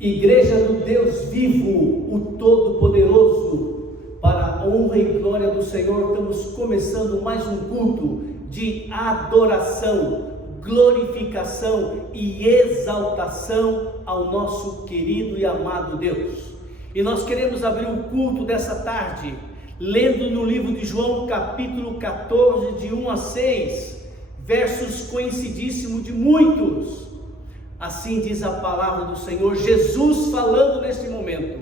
Igreja do Deus vivo, o Todo-Poderoso, para a honra e glória do Senhor, estamos começando mais um culto de adoração, glorificação e exaltação ao nosso querido e amado Deus. E nós queremos abrir o culto dessa tarde, lendo no livro de João, capítulo 14, de 1 a 6, versos conhecidíssimos de muitos. Assim diz a palavra do Senhor, Jesus falando neste momento: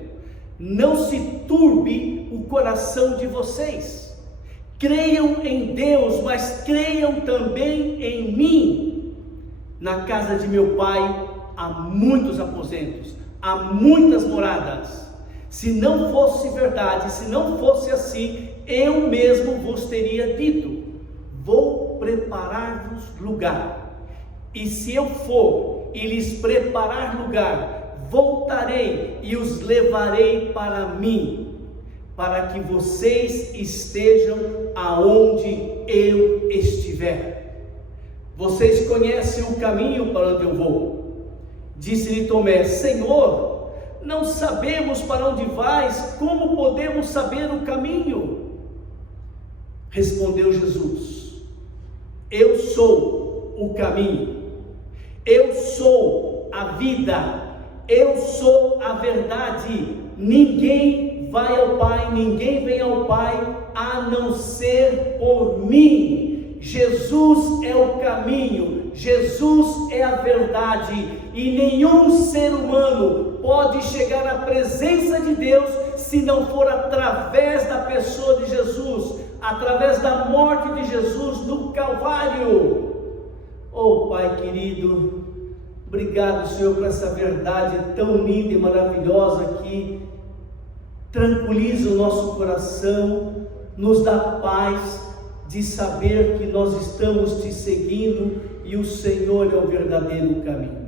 não se turbe o coração de vocês, creiam em Deus, mas creiam também em mim. Na casa de meu Pai há muitos aposentos, há muitas moradas. Se não fosse verdade, se não fosse assim, eu mesmo vos teria dito: vou preparar-vos lugar. E se eu for e lhes preparar lugar, voltarei e os levarei para mim, para que vocês estejam aonde eu estiver. Vocês conhecem o caminho para onde eu vou. Disse-lhe Tomé: Senhor, não sabemos para onde vais, como podemos saber o caminho? Respondeu Jesus: eu sou o caminho, eu sou a vida, eu sou a verdade. Ninguém vai ao Pai, ninguém vem ao Pai a não ser por mim. Jesus é o caminho, Jesus é a verdade, e nenhum ser humano pode chegar à presença de Deus se não for através da pessoa de Jesus, através da morte de Jesus no Calvário. Oh Pai querido, obrigado, Senhor, por essa verdade tão linda e maravilhosa que tranquiliza o nosso coração, nos dá paz de saber que nós estamos te seguindo e o Senhor é o verdadeiro caminho.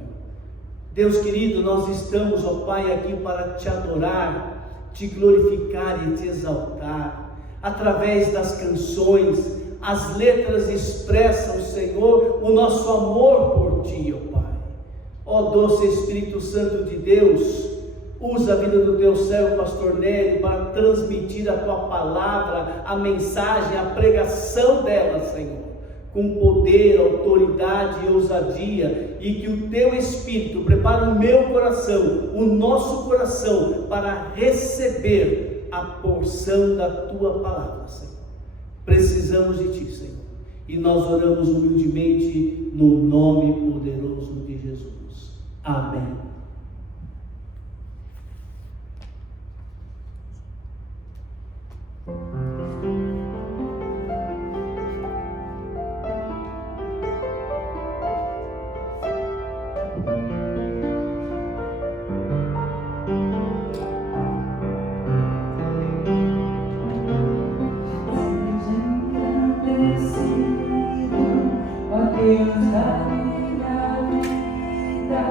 Deus querido, nós estamos, ó Pai, aqui para te adorar, te glorificar e te exaltar, através das canções. As letras expressam, Senhor, o nosso amor por Ti, ó Pai. Ó doce Espírito Santo de Deus, usa a vida do Teu servo, Pastor Nery, para transmitir a Tua palavra, a mensagem, a pregação dela, Senhor, com poder, autoridade e ousadia, e que o Teu Espírito prepare o meu coração, o nosso coração, para receber a porção da Tua palavra, Senhor. Precisamos de Ti, Senhor, e nós oramos humildemente no nome poderoso de Jesus. Amém. Deus da minha vida,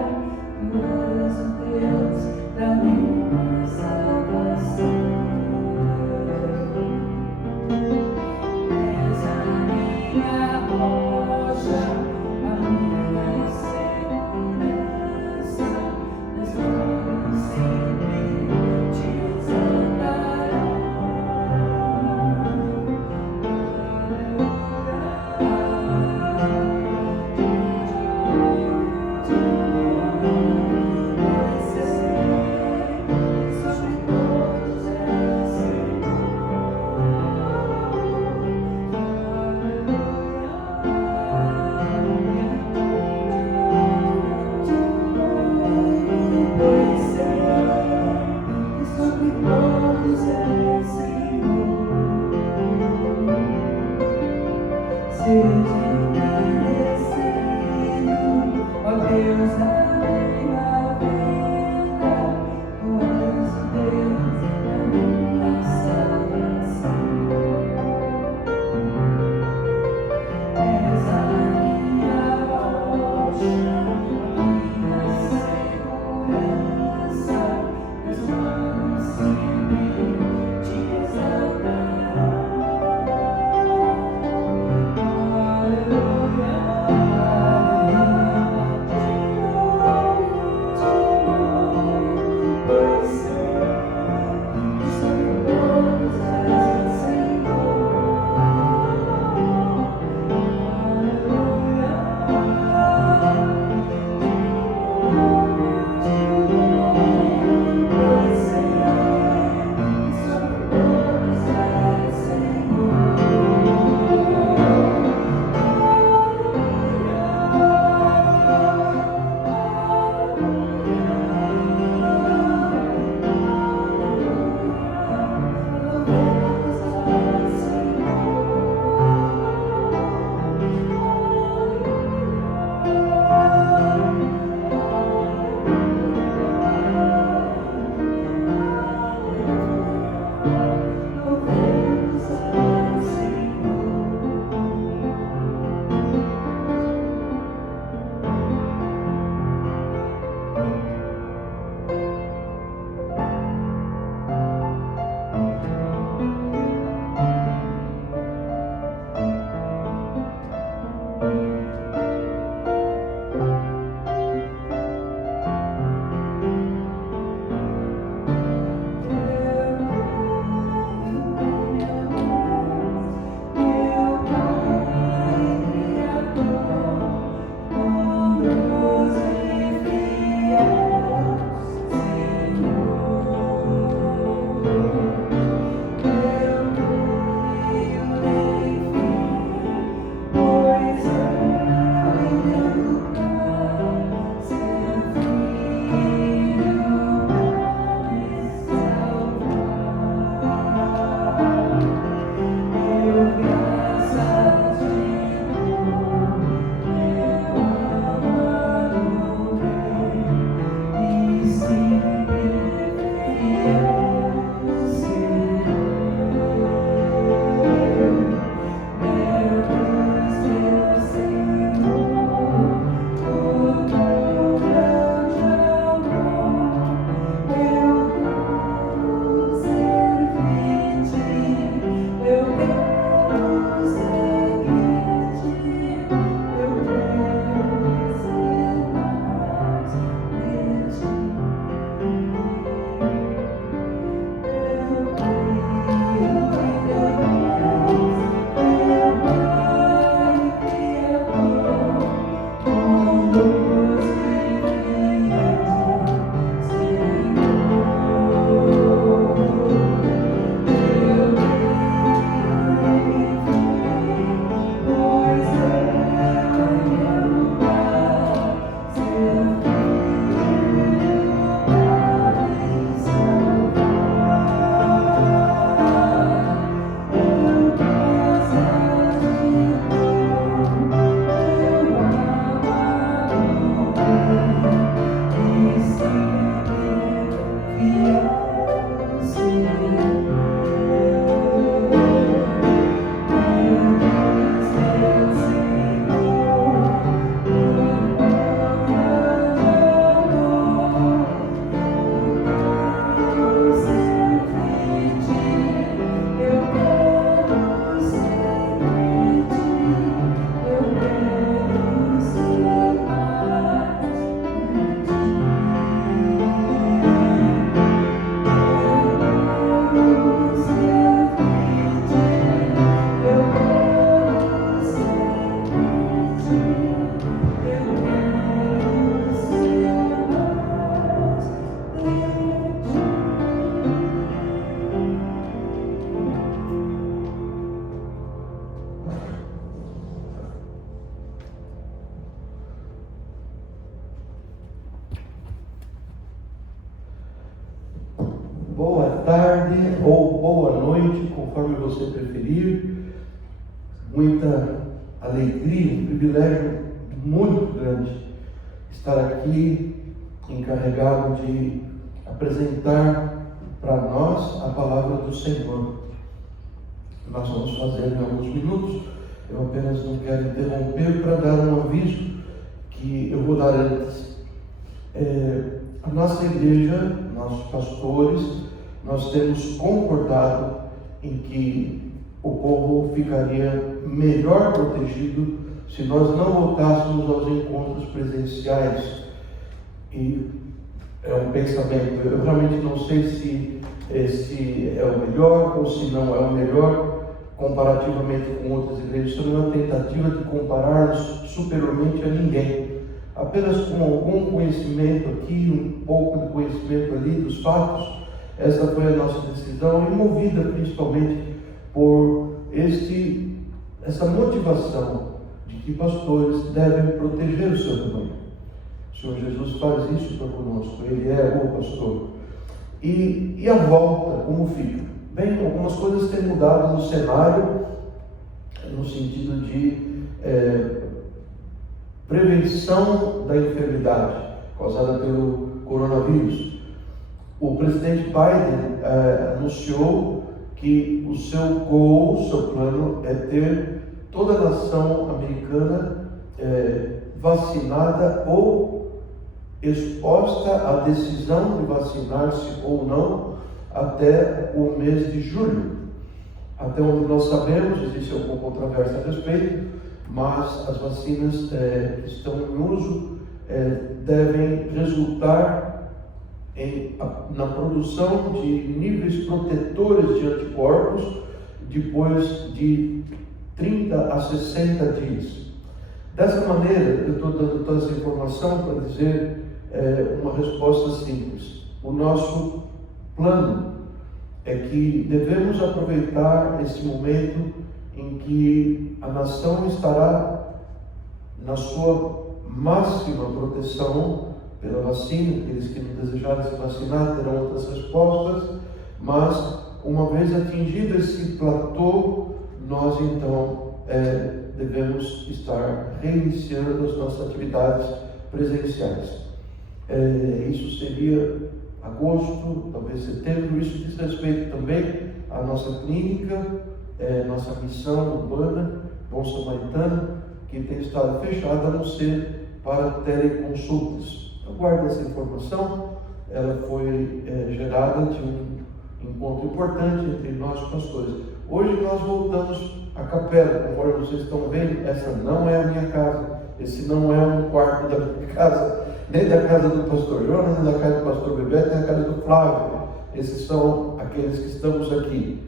conforme você preferir. Muita alegria, um privilégio muito grande estar aqui encarregado de apresentar para nós a palavra do Senhor. Nós vamos fazer em alguns minutos. Eu apenas não quero interromper para dar um aviso que eu vou dar antes. A nossa igreja, nossos pastores, nós temos concordado em que o povo ficaria melhor protegido se nós não voltássemos aos encontros presenciais. E é um pensamento, eu realmente não sei se esse é o melhor ou se não é o melhor comparativamente com outras igrejas. Isso não é uma tentativa de comparar-nos superiormente a ninguém. Apenas com algum conhecimento aqui, um pouco de conhecimento ali dos fatos, essa foi a nossa decisão, e movida principalmente por essa motivação de que pastores devem proteger o seu rebanho. O Senhor Jesus faz isso para conosco, Ele é o pastor. E a volta, como fica? Bem, algumas coisas têm mudado no cenário, no sentido de prevenção da enfermidade causada pelo coronavírus. O presidente Biden anunciou que o seu plano é ter toda a nação americana vacinada ou exposta à decisão de vacinar-se ou não até o mês de julho. Até onde nós sabemos, existe alguma controvérsia a respeito, mas as vacinas que estão em uso devem resultar na produção de níveis protetores de anticorpos depois de 30 a 60 dias. Dessa maneira, eu estou dando toda essa informação para dizer uma resposta simples. O nosso plano é que devemos aproveitar esse momento em que a nação estará na sua máxima proteção pela vacina. Aqueles que não desejarem se vacinar terão outras respostas, mas uma vez atingido esse platô, nós então devemos estar reiniciando as nossas atividades presenciais. Isso seria agosto, talvez setembro. Isso diz respeito também à nossa clínica, nossa missão urbana, Bom Samaritano, que tem estado fechada a não ser para teleconsultas. Guarde essa informação, ela foi gerada de um encontro importante entre nós pastores. Hoje nós voltamos à capela, conforme vocês estão vendo. Essa não é a minha casa, esse não é um quarto da minha casa, nem da casa do pastor Jonas, nem da casa do pastor Bebeto, nem da casa do Flávio. Esses são aqueles que estamos aqui.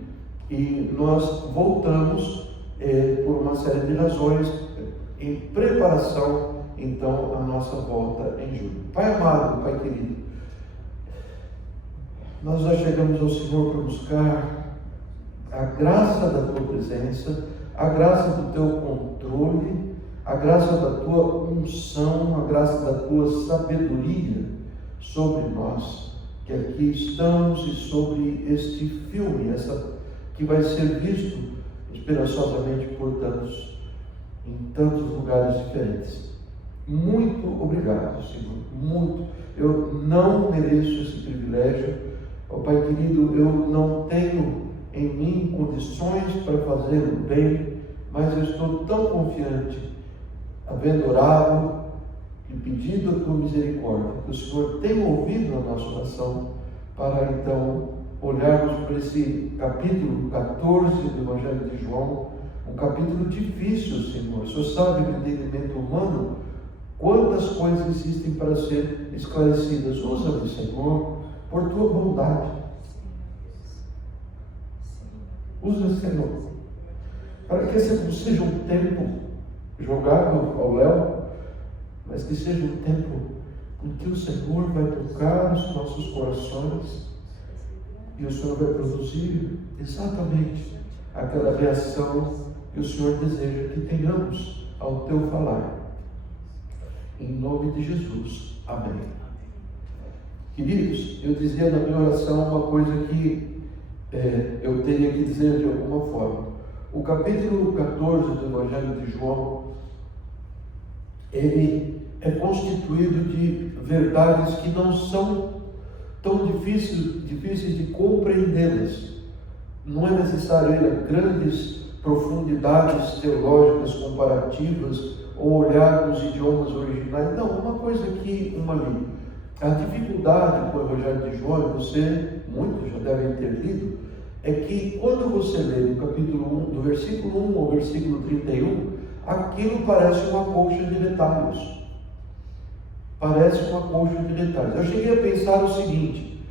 E nós voltamos por uma série de razões, em preparação então a nossa volta em julho. Pai amado, Pai querido, nós já chegamos ao Senhor para buscar a graça da Tua presença, a graça do Teu controle, a graça da Tua unção, a graça da Tua sabedoria sobre nós, que aqui estamos, e sobre este filme, que vai ser visto esperançosamente por tantos, em tantos lugares diferentes. Muito obrigado, Senhor, muito. Eu não mereço esse privilégio, Pai querido. Eu não tenho em mim condições para fazer o bem, mas eu estou tão confiante, havendo orado e pedido a Tua misericórdia, que o Senhor tem ouvido a nossa oração, para então olharmos para esse capítulo 14 do Evangelho de João, um capítulo difícil, Senhor. O Senhor sabe do entendimento humano quantas coisas existem para ser esclarecidas. Usa-me, Senhor, por Tua bondade. Usa, Senhor, para que esse não seja um tempo jogado ao léu, mas que seja um tempo em que o Senhor vai tocar os nossos corações e o Senhor vai produzir exatamente aquela reação que o Senhor deseja que tenhamos ao Teu falar. Em nome de Jesus. Amém. Queridos, eu dizia na minha oração uma coisa que eu teria que dizer de alguma forma. O capítulo 14 do Evangelho de João, ele é constituído de verdades que não são tão difíceis de compreendê-las. Não é necessário ir a grandes profundidades teológicas comparativas ou olhar nos idiomas originais. Não, uma coisa aqui, uma ali. A dificuldade com o Evangelho de João, muitos já devem ter lido, é que quando você lê no capítulo 1, do versículo 1 ao versículo 31, aquilo parece uma colcha de retalhos. Parece uma colcha de detalhes. Eu cheguei a pensar o seguinte: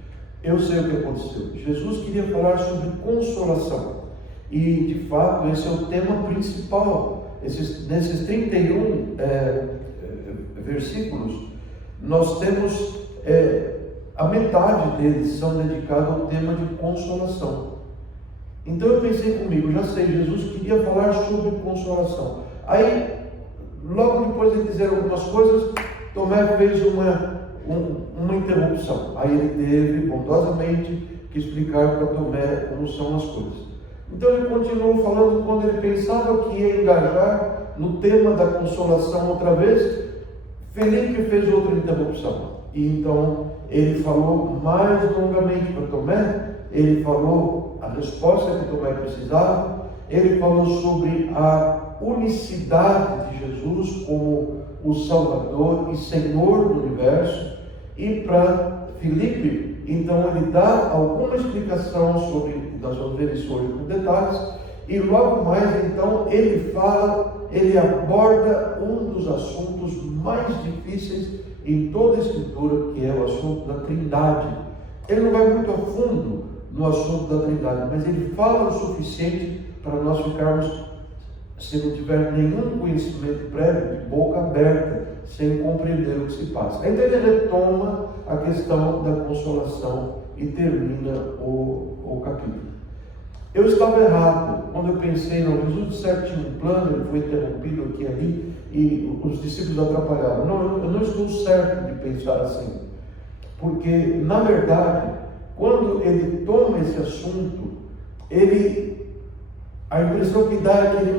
eu sei o que aconteceu. Jesus queria falar sobre consolação. E, de fato, esse é o tema principal. Nesses 31 versículos, nós temos a metade deles são dedicados ao tema de consolação. Então eu pensei comigo, já sei, Jesus queria falar sobre consolação. Aí, logo depois de dizer algumas coisas, Tomé fez uma interrupção. Aí ele teve, bondosamente, que explicar para Tomé como são as coisas. Então ele continuou falando. Quando ele pensava que ia engajar no tema da consolação outra vez, Felipe fez outra interrupção. E então ele falou mais longamente para Tomé. Ele falou a resposta que Tomé precisava. Ele falou sobre a unicidade de Jesus como o Salvador e Senhor do universo. E para Felipe, então, ele dá alguma explicação sobre, nós vamos ver isso hoje com detalhes, e logo mais, então, ele aborda um dos assuntos mais difíceis em toda a Escritura, que é o assunto da Trindade. Ele não vai muito a fundo no assunto da Trindade, mas ele fala o suficiente para nós ficarmos, se não tiver nenhum conhecimento prévio, de boca aberta, sem compreender o que se passa. Então ele retoma a questão da consolação e termina o capítulo. Eu estava errado quando eu pensei, não, Jesus de certo tinha um plano, ele foi interrompido aqui e ali, e os discípulos atrapalharam. Não, eu não estou certo de pensar assim. Porque, na verdade, quando ele toma esse assunto, a impressão que dá é que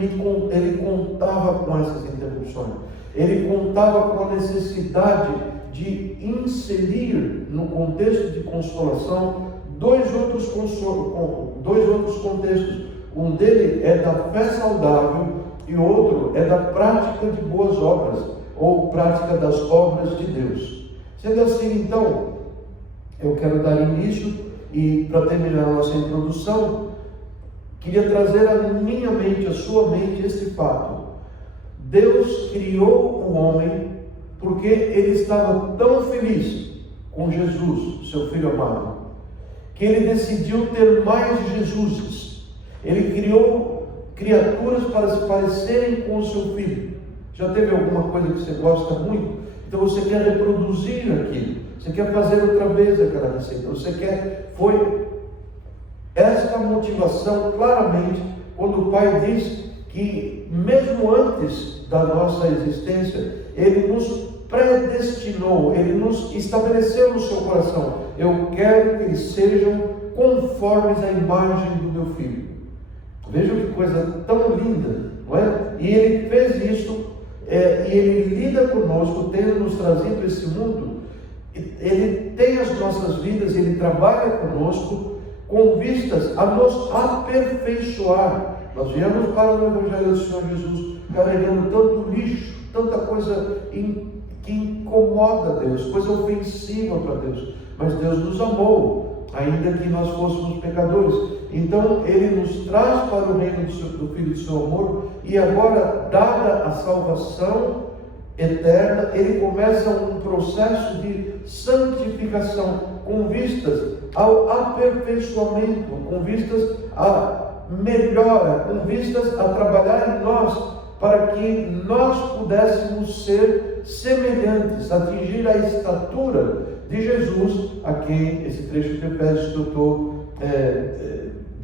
ele contava com essas interrupções. Ele contava com a necessidade de inserir no contexto de consolação dois outros contextos. Um dele é da fé saudável e outro é da prática de boas obras, ou prática das obras de Deus. Sendo assim, então, eu quero dar início e, para terminar a nossa introdução, queria trazer à minha mente, à sua mente, este fato. Deus criou o homem porque ele estava tão feliz com Jesus, seu Filho amado, que ele decidiu ter mais Jesuses. Ele criou criaturas para se parecerem com o seu Filho. Já teve alguma coisa que você gosta muito? Então você quer reproduzir aquilo. Você quer fazer outra vez aquela receita. Foi esta motivação, claramente, quando o Pai diz que, mesmo antes da nossa existência, Ele nos predestinou, Ele nos estabeleceu no seu coração. Eu quero que eles sejam conformes à imagem do meu Filho. Vejam que coisa tão linda, não é? E Ele fez isso, e Ele lida conosco, tendo nos trazido esse mundo. Ele tem as nossas vidas, Ele trabalha conosco, com vistas a nos aperfeiçoar. Nós viemos para o Evangelho do Senhor Jesus carregando tanto lixo, tanta coisa que incomoda Deus, coisa ofensiva para Deus. Mas Deus nos amou, ainda que nós fôssemos pecadores. Então Ele nos traz para o reino do Filho do seu amor, e agora, dada a salvação eterna, Ele começa um processo de santificação, com vistas ao aperfeiçoamento, com vistas à melhora, com vistas a trabalhar em nós, para que nós pudéssemos ser semelhantes, atingir a estatura de Jesus, a quem esse trecho de Efésios que eu estou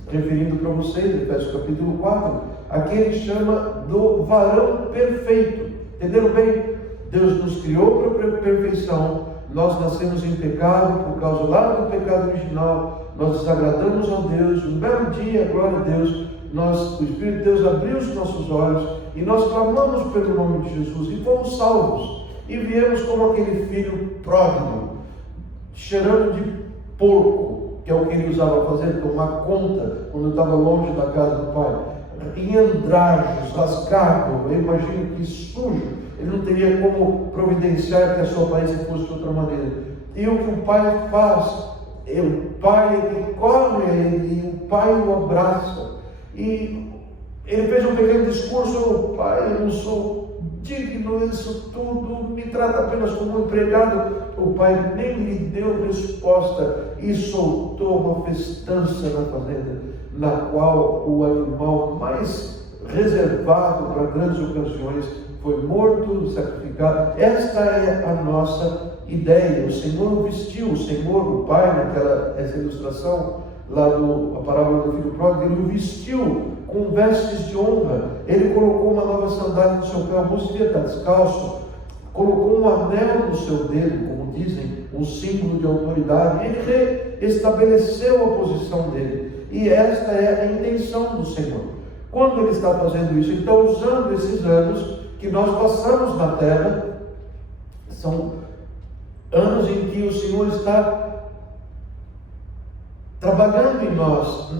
referindo para vocês, Efésios capítulo 4, a quem ele chama do varão perfeito. Entenderam bem? Deus nos criou para a perfeição. Nós nascemos em pecado por causa lá do pecado original. nós desagradamos a Deus. Um belo dia, glória a Deus, o Espírito de Deus abriu os nossos olhos e nós clamamos pelo nome de Jesus e fomos salvos. E viemos como aquele filho pródigo, cheirando de porco, que é o que ele usava fazer, tomar conta quando estava longe da casa do pai, em andrajos, rasgado, eu imagino que sujo, ele não teria como providenciar que a sua aparência fosse de outra maneira. E o que o pai faz, o pai é que corre a ele, e o pai o abraça. E ele fez um pequeno discurso: pai, eu não sou digno disso tudo, me trata apenas como um empregado. O pai nem lhe deu resposta e soltou uma festança na fazenda, na qual o animal mais reservado para grandes ocasiões foi morto, sacrificado. Esta é a nossa ideia. O Senhor o vestiu, o Senhor, o Pai, essa ilustração lá a parábola do filho pródigo, ele o vestiu com vestes de honra. Ele colocou uma nova sandália no seu pé, alguns devia estar descalço, colocou um anel no seu dedo, como dizem, um símbolo de autoridade. Ele estabeleceu a posição dele. E esta é a intenção do Senhor. Quando ele está fazendo isso, ele está usando esses anos que nós passamos na terra, são anos em que o Senhor está trabalhando em nós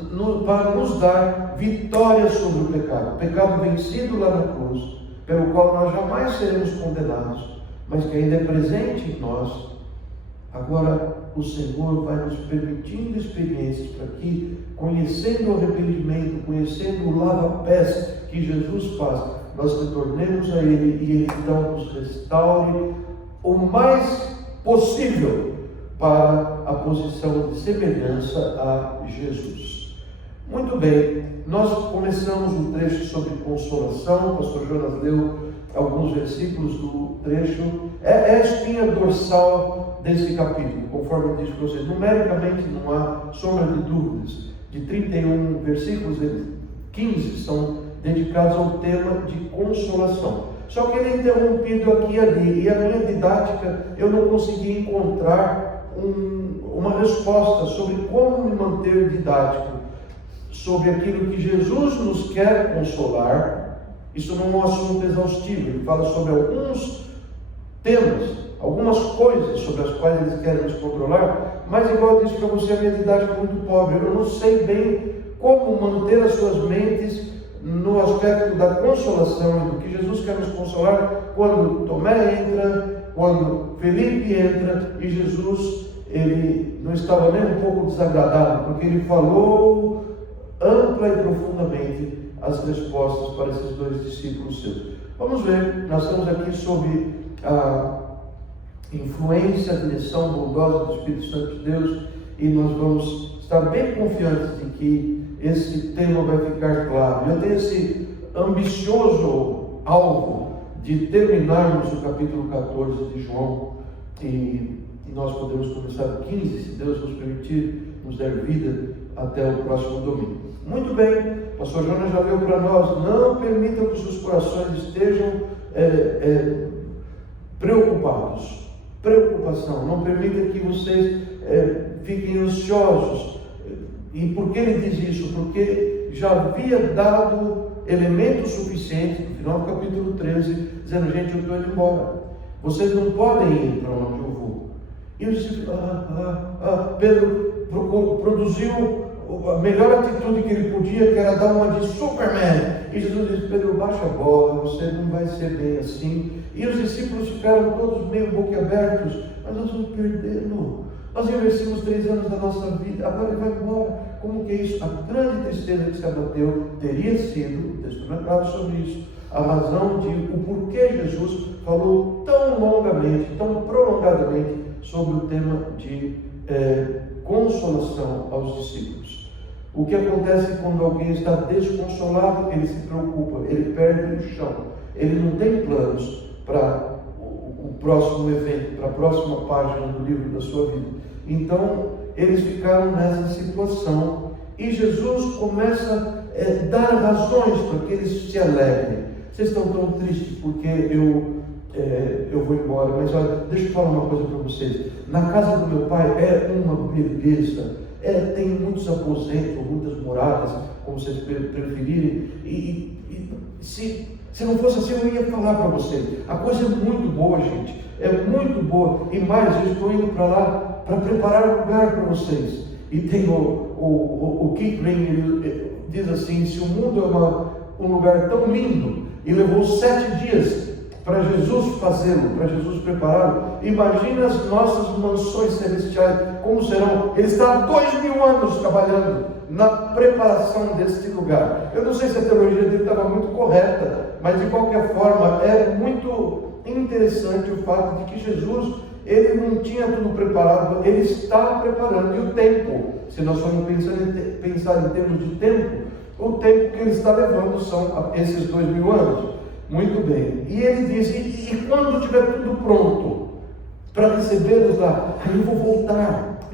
para nos dar vitória sobre o pecado vencido lá na cruz, pelo qual nós jamais seremos condenados, mas que ainda é presente em nós. Agora o Senhor vai nos permitindo experiências para que, conhecendo o arrependimento, conhecendo o lava-pés que Jesus faz, nós retornemos a Ele e Ele então nos restaure o mais possível para a posição de semelhança a Jesus. Muito bem, nós começamos um trecho sobre consolação. O pastor Jonas leu alguns versículos do trecho. É a espinha dorsal desse capítulo, conforme eu disse para vocês. Numericamente não há sombra de dúvidas. De 31 versículos, 15 são dedicados ao tema de consolação. Só que ele é interrompido aqui e ali, e a minha didática eu não consegui encontrar uma resposta sobre como me manter didático sobre aquilo que Jesus nos quer consolar. Isso não é um assunto exaustivo, ele fala sobre alguns temas, algumas coisas sobre as quais eles querem nos controlar, mas igual eu disse para você, a minha didática é muito pobre. Eu não sei bem como manter as suas mentes no aspecto da consolação, do que Jesus quer nos consolar quando Tomé entra, quando Felipe entra, e Jesus, ele não estava nem um pouco desagradado, porque ele falou ampla e profundamente as respostas para esses dois discípulos seus. Vamos ver, nós estamos aqui sob a influência, a direção bondosa do Espírito Santo de Deus, e nós vamos estar bem confiantes de que esse tema vai ficar claro. Eu tenho esse ambicioso alvo de terminarmos o capítulo 14 de João, e nós podemos começar o 15, se Deus nos permitir, nos der vida até o próximo domingo. Muito bem, o pastor Jonas já leu para nós: não permitam que os seus corações estejam preocupados. Preocupação, não permita que vocês fiquem ansiosos. E por que ele diz isso? Porque já havia dado elementos suficientes, no final do capítulo 13, dizendo: gente, eu estou indo embora, vocês não podem ir para onde eu vou. E os discípulos, Pedro produziu a melhor atitude que ele podia, que era dar uma de Superman. E Jesus disse: Pedro, baixa a bola, você não vai ser bem assim. E os discípulos ficaram todos meio boquiabertos: mas nós vamos perdê-lo. Nós investimos 3 anos da nossa vida, agora ele vai embora. Como que é isso? A grande tristeza que se abateu teria sido, o texto não é claro sobre isso, a razão de o porquê Jesus falou tão longamente, tão prolongadamente sobre o tema de consolação aos discípulos. O que acontece quando alguém está desconsolado? Ele se preocupa, ele perde o chão, ele não tem planos para o próximo evento, para a próxima página do livro da sua vida. Então eles ficaram nessa situação e Jesus começa a dar razões para que eles se alegrem. Vocês estão tão tristes porque eu vou embora, mas olha, deixa eu falar uma coisa para vocês. Na casa do meu pai é uma beleza, tem muitos aposentos, muitas moradas, como vocês preferirem, se não fosse assim, eu ia falar para vocês. A coisa é muito boa, gente, é muito boa, e mais, eu estou indo para lá para preparar um lugar para vocês. E tem o Kipling, ele diz assim: se o mundo é um lugar tão lindo e levou 7 dias para Jesus fazê-lo, para Jesus prepará-lo, imagina as nossas mansões celestiais, como serão. Ele está há 2000 anos trabalhando na preparação deste lugar. Eu não sei se a teologia dele estava muito correta, mas de qualquer forma é muito interessante o fato de que Jesus, ele não tinha tudo preparado, ele está preparando. E o tempo, se nós formos pensar em termos de tempo, o tempo que ele está levando são esses 2000 anos. Muito bem. E ele diz: e quando tiver tudo pronto para recebê-los lá, aí eu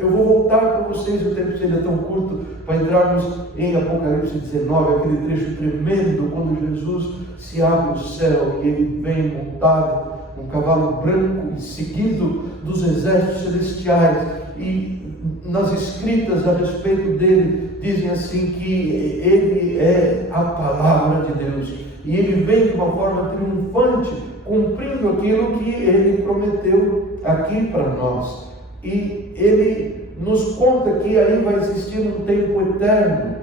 vou voltar para vocês. O tempo seria tão curto para entrarmos em Apocalipse 19, aquele trecho tremendo, quando Jesus se abre o céu e ele vem montado num cavalo branco e seguido dos exércitos celestiais. E nas escritas a respeito dele dizem assim que ele é a palavra de Deus. E ele vem de uma forma triunfante, cumprindo aquilo que ele prometeu aqui para nós. E ele nos conta que aí vai existir um tempo eterno.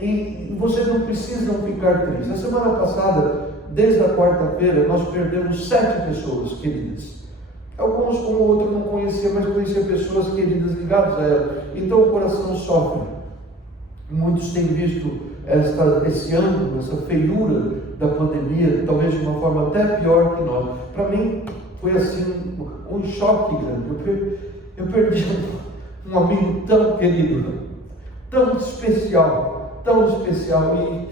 E vocês não precisam ficar tristes. Na semana passada, desde a quarta-feira, nós perdemos 7 pessoas queridas. Alguns como o outro não conhecia, mas conhecia pessoas queridas ligadas a ela. Então o coração sofre. Muitos têm visto esse ângulo, essa feiura da pandemia, talvez de uma forma até pior que nós. Para mim foi assim um choque grande. Eu perdi um amigo tão querido, tão especial, e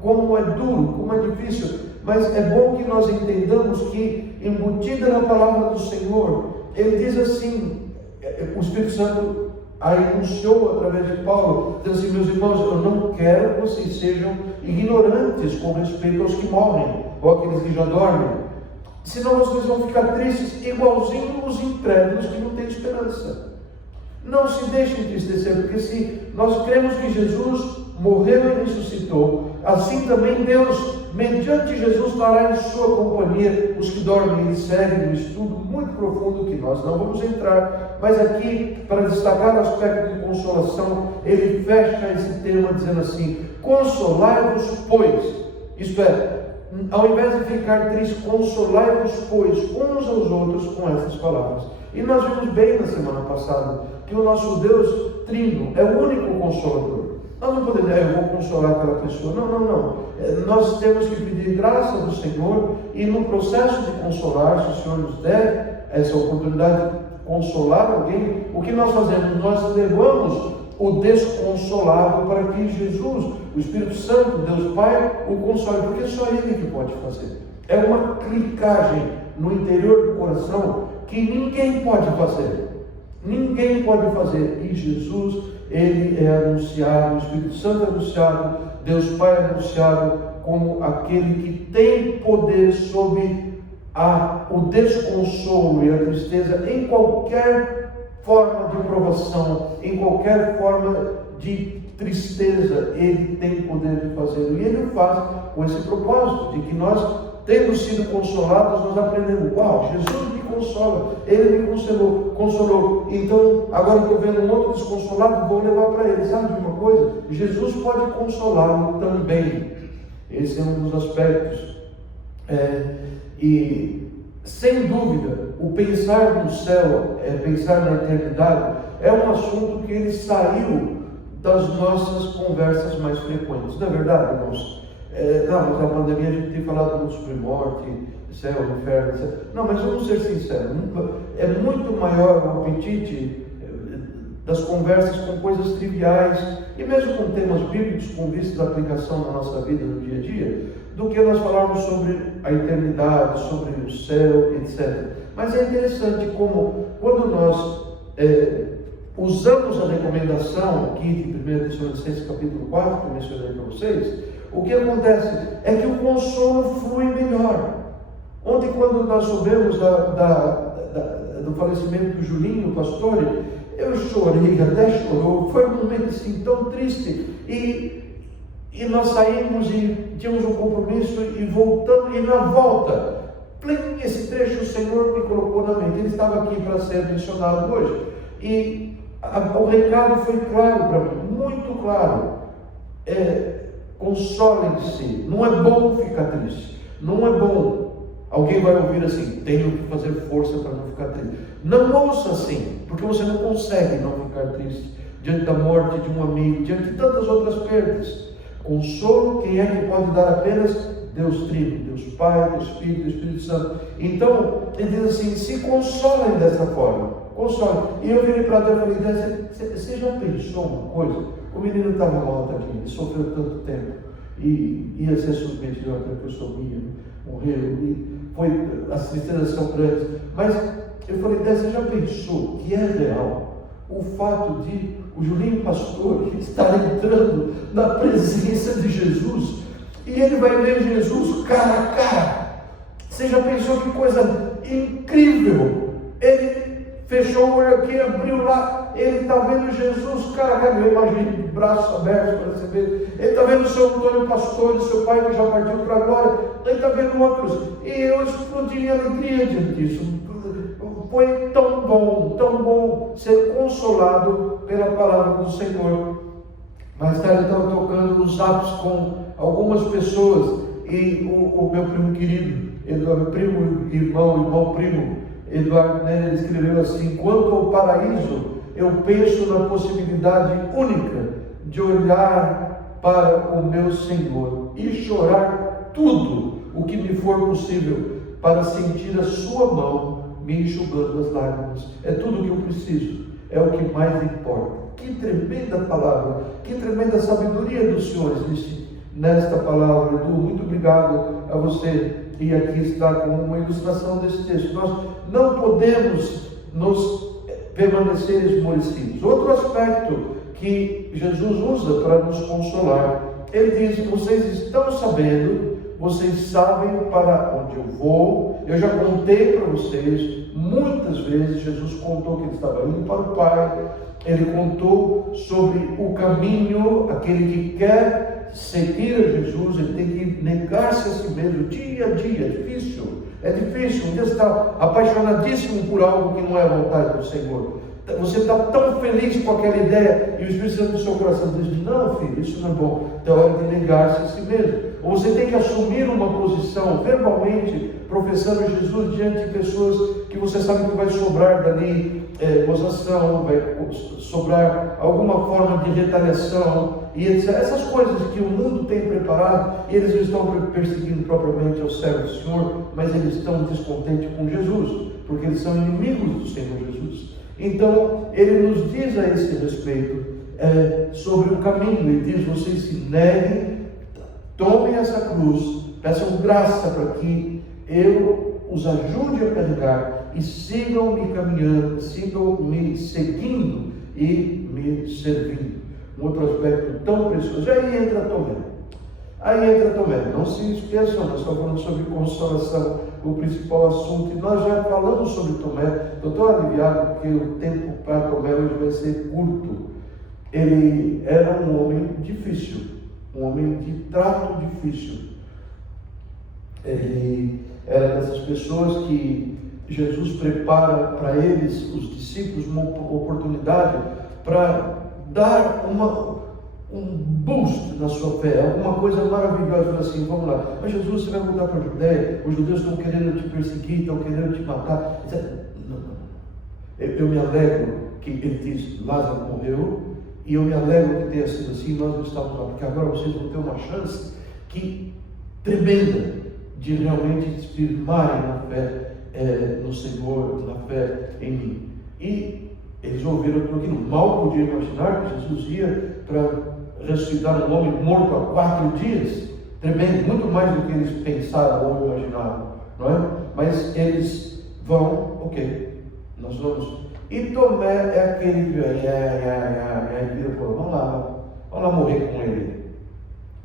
como é duro, como é difícil, mas é bom que nós entendamos que, embutida na palavra do Senhor, ele diz assim, o Espírito Santo anunciou através de Paulo, diz assim: meus irmãos, eu não quero que vocês sejam ignorantes com respeito aos que morrem, ou aqueles que já dormem, senão vocês vão ficar tristes, igualzinho os incrédulos que não têm esperança. Não se deixem entristecer, porque se nós cremos que Jesus morreu e ressuscitou, assim também Deus, mediante Jesus, dará em sua companhia os que dormem. Ele segue um estudo muito profundo que nós não vamos entrar, mas aqui, para destacar o aspecto de consolação, ele fecha esse tema dizendo assim: consolai-vos, pois, isto é, ao invés de ficar triste, consolai-vos, pois, uns aos outros com essas palavras. E nós vimos bem na semana passada que o nosso Deus Trino é o único consolador. Nós não podemos dizer: eu vou consolar aquela pessoa. Não. Nós temos que pedir graça do Senhor, e no processo de consolar, se o Senhor nos der essa oportunidade de consolar alguém, o que nós fazemos? Nós levamos o desconsolado para que Jesus, o Espírito Santo, Deus Pai, o console, porque só Ele que pode fazer. É uma clicagem no interior do coração que ninguém pode fazer. Ninguém pode fazer. E Jesus, Ele é anunciado, o Espírito Santo é anunciado, Deus Pai é anunciado como aquele que tem poder sobre o desconsolo e a tristeza em qualquer forma de provação, em qualquer forma de tristeza. Ele tem poder de fazê-lo, e Ele o faz com esse propósito, de que nós, tendo sido consolados, nós aprendemos: uau, Jesus me consola, Ele me consolou, então agora que eu vendo um outro desconsolado, vou levar para Ele. Sabe de uma coisa? Jesus pode consolá-lo também. Esse é um dos aspectos. E sem dúvida, o pensar no céu, pensar na eternidade, é um assunto que ele saiu das nossas conversas mais frequentes. Não é verdade, irmãos? Mas a pandemia a gente tem falado muito sobre morte, céu, inferno, etc. Não, mas vamos ser sinceros, é muito maior o apetite das conversas com coisas triviais, e mesmo com temas bíblicos com vista da aplicação na nossa vida no dia a dia, do que nós falarmos sobre a eternidade, sobre o céu, etc. Mas é interessante como, quando nós usamos a recomendação aqui de 1 Tessalonicenses capítulo 4, que eu mencionei para vocês, o que acontece é que o consolo flui melhor. Ontem, quando nós soubemos do falecimento do Julinho, pastor, Eu chorei, até chorou, foi um momento assim tão triste, e nós saímos e tínhamos um compromisso e voltamos, e na volta, esse trecho o Senhor me colocou na mente, ele estava aqui para ser mencionado hoje, e o recado foi claro para mim, muito claro. Consolem-se, não é bom ficar triste, não é bom. Alguém vai ouvir assim, tenho que fazer força para não ficar triste. Não ouça assim, porque você não consegue não ficar triste diante da morte de um amigo, diante de tantas outras perdas. Consolo, quem é que pode dar apenas? Deus Trino, Deus Pai, Deus Filho, Deus Espírito Santo. Então, ele diz assim, se consolem dessa forma, consolem. E eu virei para Deus e falei, você já pensou uma coisa? O menino estava mal, tadinho, ele sofreu tanto tempo, e ia ser submetido à traqueostomia, morreu, e as tristezas são grandes. Mas eu falei, você já pensou que é real o fato de o Julinho Pastor estar entrando na presença de Jesus, e ele vai ver Jesus cara a cara? Você já pensou que coisa incrível? Ele fechou o olho aqui, abriu lá, ele está vendo Jesus cara a cara. Eu imagino, braços abertos para receber. Ele está vendo o seu Antônio Pastor, seu pai que já partiu para a glória. Ele está vendo outros. E eu explodi em alegria diante disso. Foi tão bom ser consolado pela palavra do Senhor. Mais tarde eu estava tocando nos atos com algumas pessoas, e o meu primo querido, Eduardo, irmão primo, Eduardo, ele escreveu assim: quanto ao paraíso, eu penso na possibilidade única de olhar para o meu Senhor e chorar tudo o que me for possível para sentir a sua mão me enxugando as lágrimas. É tudo o que eu preciso, é o que mais importa. Que tremenda palavra, que tremenda sabedoria dos senhores nesta palavra, Edu. Muito obrigado a você. E aqui está com uma ilustração desse texto. Nós não podemos nos permanecer esmorecidos. Outro aspecto que Jesus usa para nos consolar, ele diz: vocês estão sabendo, vocês sabem para onde eu vou. Eu já contei para vocês muitas vezes. Jesus contou que ele estava indo para o Pai. Ele contou sobre o caminho. Aquele que quer seguir a Jesus, ele tem que negar-se a si mesmo dia a dia. É difícil. Um dia você está apaixonadíssimo por algo que não é a vontade do Senhor. Você está tão feliz com aquela ideia, e o Espírito Santo no seu coração diz: não, filho, isso não é bom. Então é hora de negar-se a si mesmo. Ou você tem que assumir uma posição verbalmente, professando Jesus diante de pessoas que você sabe que vai sobrar dali gozação, vai sobrar alguma forma de retaliação, e etc. Essas coisas que o mundo tem preparado, e eles não estão perseguindo propriamente ao servo do Senhor, mas eles estão descontentes com Jesus, porque eles são inimigos do Senhor Jesus. Então, ele nos diz a esse respeito sobre o caminho. Ele diz: vocês se neguem, tomem essa cruz, peçam graça para que eu os ajude a carregar, e sigam me caminhando, sigam me seguindo e me servindo. Um outro aspecto tão precioso. Aí entra Tomé. Não se esqueçam, nós estamos falando sobre consolação, o principal assunto, e nós já falamos sobre Tomé. Estou tão aliviado porque o tempo para Tomé hoje vai ser curto. Ele era um homem difícil, um homem de trato difícil. Ele era dessas pessoas que Jesus prepara para eles, os discípulos, uma oportunidade para dar um boost na sua fé, alguma coisa maravilhosa. Assim: vamos lá, mas Jesus, você vai voltar para a Judéia, os judeus estão querendo te perseguir, estão querendo te matar. Não. Eu me alegro que ele diz: Lázaro morreu, e eu me alegro que tenha sido assim, nós não estamos lá, porque agora vocês vão ter uma chance tremenda de realmente se firmarem na fé no Senhor, na fé em mim. E eles ouviram tudo aquilo. Mal podia imaginar que Jesus ia para ressuscitar um homem morto há 4 dias. Tremendo, muito mais do que eles pensaram ou imaginaram, não é? Mas eles vão, ok, nós vamos. E Tomé é aquele que vamos lá morrer com ele.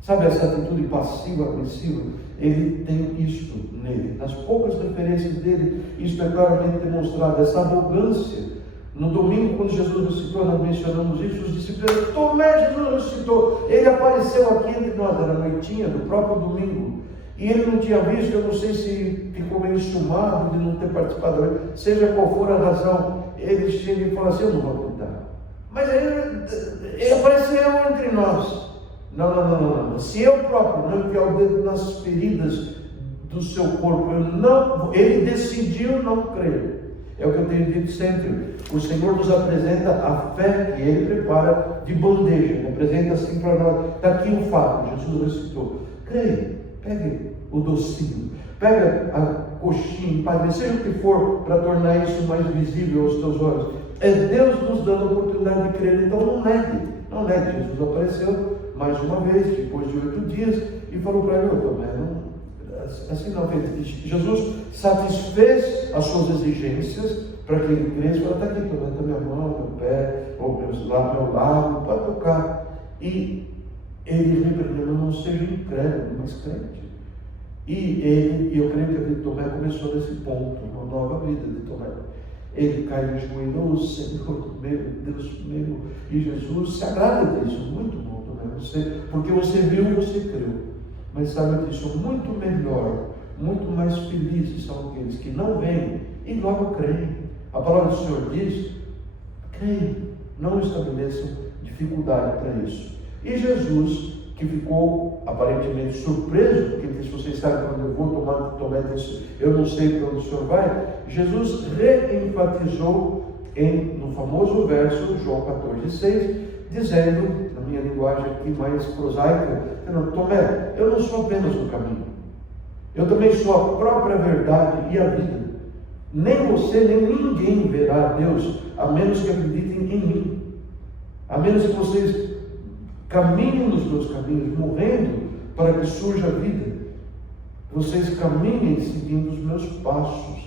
Sabe essa atitude passiva-agressiva? Ele tem isso nele. Nas poucas referências dele, isso é claramente demonstrado. Essa arrogância No domingo, quando Jesus ressuscitou, nós mencionamos isso, os discípulos, Tomé, Jesus ressuscitou. Ele apareceu aqui entre nós, era a noitinha do próprio domingo. E ele não tinha visto, eu não sei se ficou meio enciumado de não ter participado, seja qual for a razão, ele chega e fala assim, eu não vou acreditar. Mas ele apareceu entre nós. Não. Se eu próprio não enfiar o dedo nas feridas do seu corpo, ele decidiu não crer. É o que eu tenho dito sempre. O Senhor nos apresenta a fé que Ele prepara de bandeja. Ele apresenta assim para nós. Está aqui um fato, Jesus ressuscitou. Creia, pegue o docinho, pega a coxinha, Padre, seja o que for, para tornar isso mais visível aos teus olhos. É Deus nos dando a oportunidade de crer, então não negue. Não negue. Jesus apareceu mais uma vez, depois de 8 dias, e falou para ele, assim não, Jesus satisfez as suas exigências para que ele cresça, falou, está aqui, está minha mão, meu pé, ou meu lado, pode tocar. E ele repreendeu, não seja incrédulo, mas crente. E eu creio que a vida de Tomé começou nesse ponto, uma nova vida de Tomé. Ele cai no joelho, Senhor meu, Deus meu, e Jesus se agrada disso, muito bom, Tomé, porque você viu, você creu. Mas sabe disso, muito melhor, muito mais felizes são aqueles que não veem e logo creem. A palavra do Senhor diz, creem, não estabeleçam dificuldade para isso. E Jesus, que ficou aparentemente surpreso, porque se vocês sabem quando eu vou tomar isso, eu não sei para onde o Senhor vai, Jesus reenfatizou no famoso verso, João 14,6, dizendo, na minha linguagem aqui mais prosaica, Tomé, eu não sou apenas o caminho, eu também sou a própria verdade e a vida. Nem você, nem ninguém verá a Deus, a menos que acreditem em mim, a menos que vocês caminhem nos meus caminhos, morrendo para que surja a vida. Vocês caminhem seguindo os meus passos.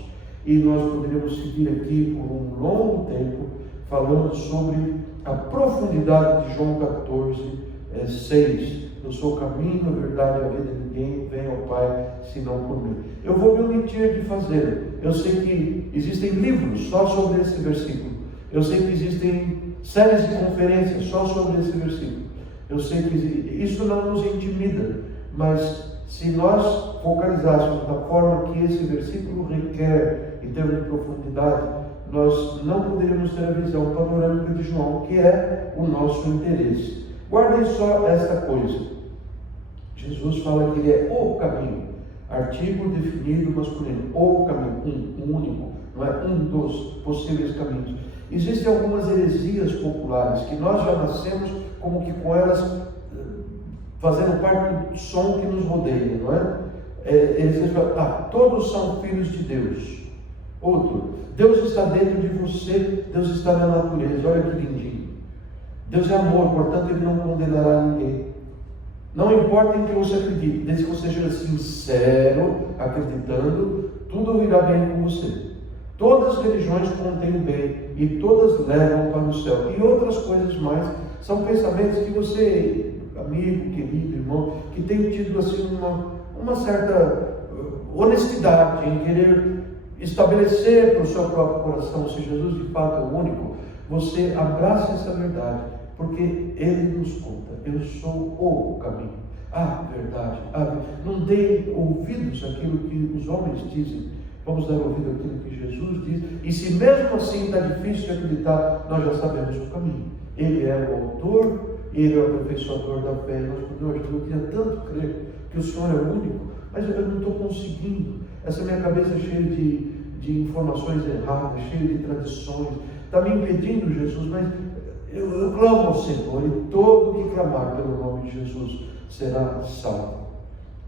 E nós poderíamos seguir aqui por um longo tempo, falando sobre a profundidade de João 14:6. Eu sou o caminho, a verdade e a vida, ninguém vem ao Pai senão por mim. Eu vou me omitir de fazer. Eu sei que existem livros só sobre esse versículo. Eu sei que existem séries de conferências só sobre esse versículo. Eu sei que isso não nos intimida, mas se nós focalizássemos da forma que esse versículo requer, em termos de profundidade, nós não poderíamos ter a visão panorâmica de João, que é o nosso interesse. Guardem só esta coisa. Jesus fala que ele é o caminho, artigo definido masculino, o caminho, um único, não é um dos possíveis caminhos. Existem algumas heresias populares que nós já nascemos como que com elas fazendo parte do som que nos rodeia, não é? Eles falam, todos são filhos de Deus. Outro, Deus está dentro de você, Deus está na natureza, olha que lindinho. Deus é amor, portanto Ele não condenará ninguém. Não importa em que você acredite, desde que você seja sincero, acreditando, tudo irá bem com você. Todas as religiões contêm bem e todas levam para o céu. E outras coisas mais, são pensamentos que você, amigo, querido, irmão, que tem tido assim uma certa honestidade em querer estabelecer para o seu próprio coração se Jesus de fato é o único. Você abraça essa verdade, porque Ele nos conta, eu sou o caminho, a verdade, não dê ouvidos àquilo que os homens dizem, vamos dar ouvido àquilo que Jesus diz. E se mesmo assim está difícil de acreditar, nós já sabemos o caminho. Ele é o autor, Ele é o aperfeiçoador da fé. Nós podemos, eu queria tanto crer que o Senhor é o único, mas eu não estou conseguindo. Essa minha cabeça é cheia de informações erradas, cheia de tradições, está me impedindo, Jesus, mas eu clamo ao Senhor, e todo que clamar pelo nome de Jesus será salvo.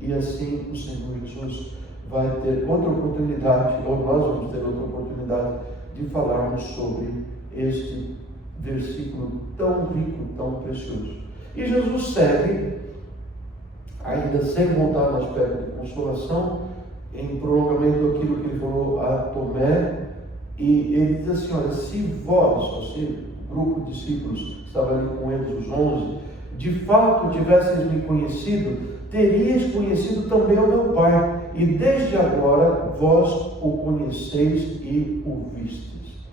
E assim o Senhor Jesus vai ter outra oportunidade, ou nós vamos ter outra oportunidade de falarmos sobre este versículo tão rico, tão precioso. E Jesus segue, ainda sem voltar no aspecto de consolação, em prolongamento daquilo que ele falou a Tomé, e ele diz assim, olha, se vós, você, grupo de discípulos, estava ali com eles, os 11, de fato tivesseis me conhecido, terias conhecido também o meu Pai, e desde agora vós o conheceis e o vistes.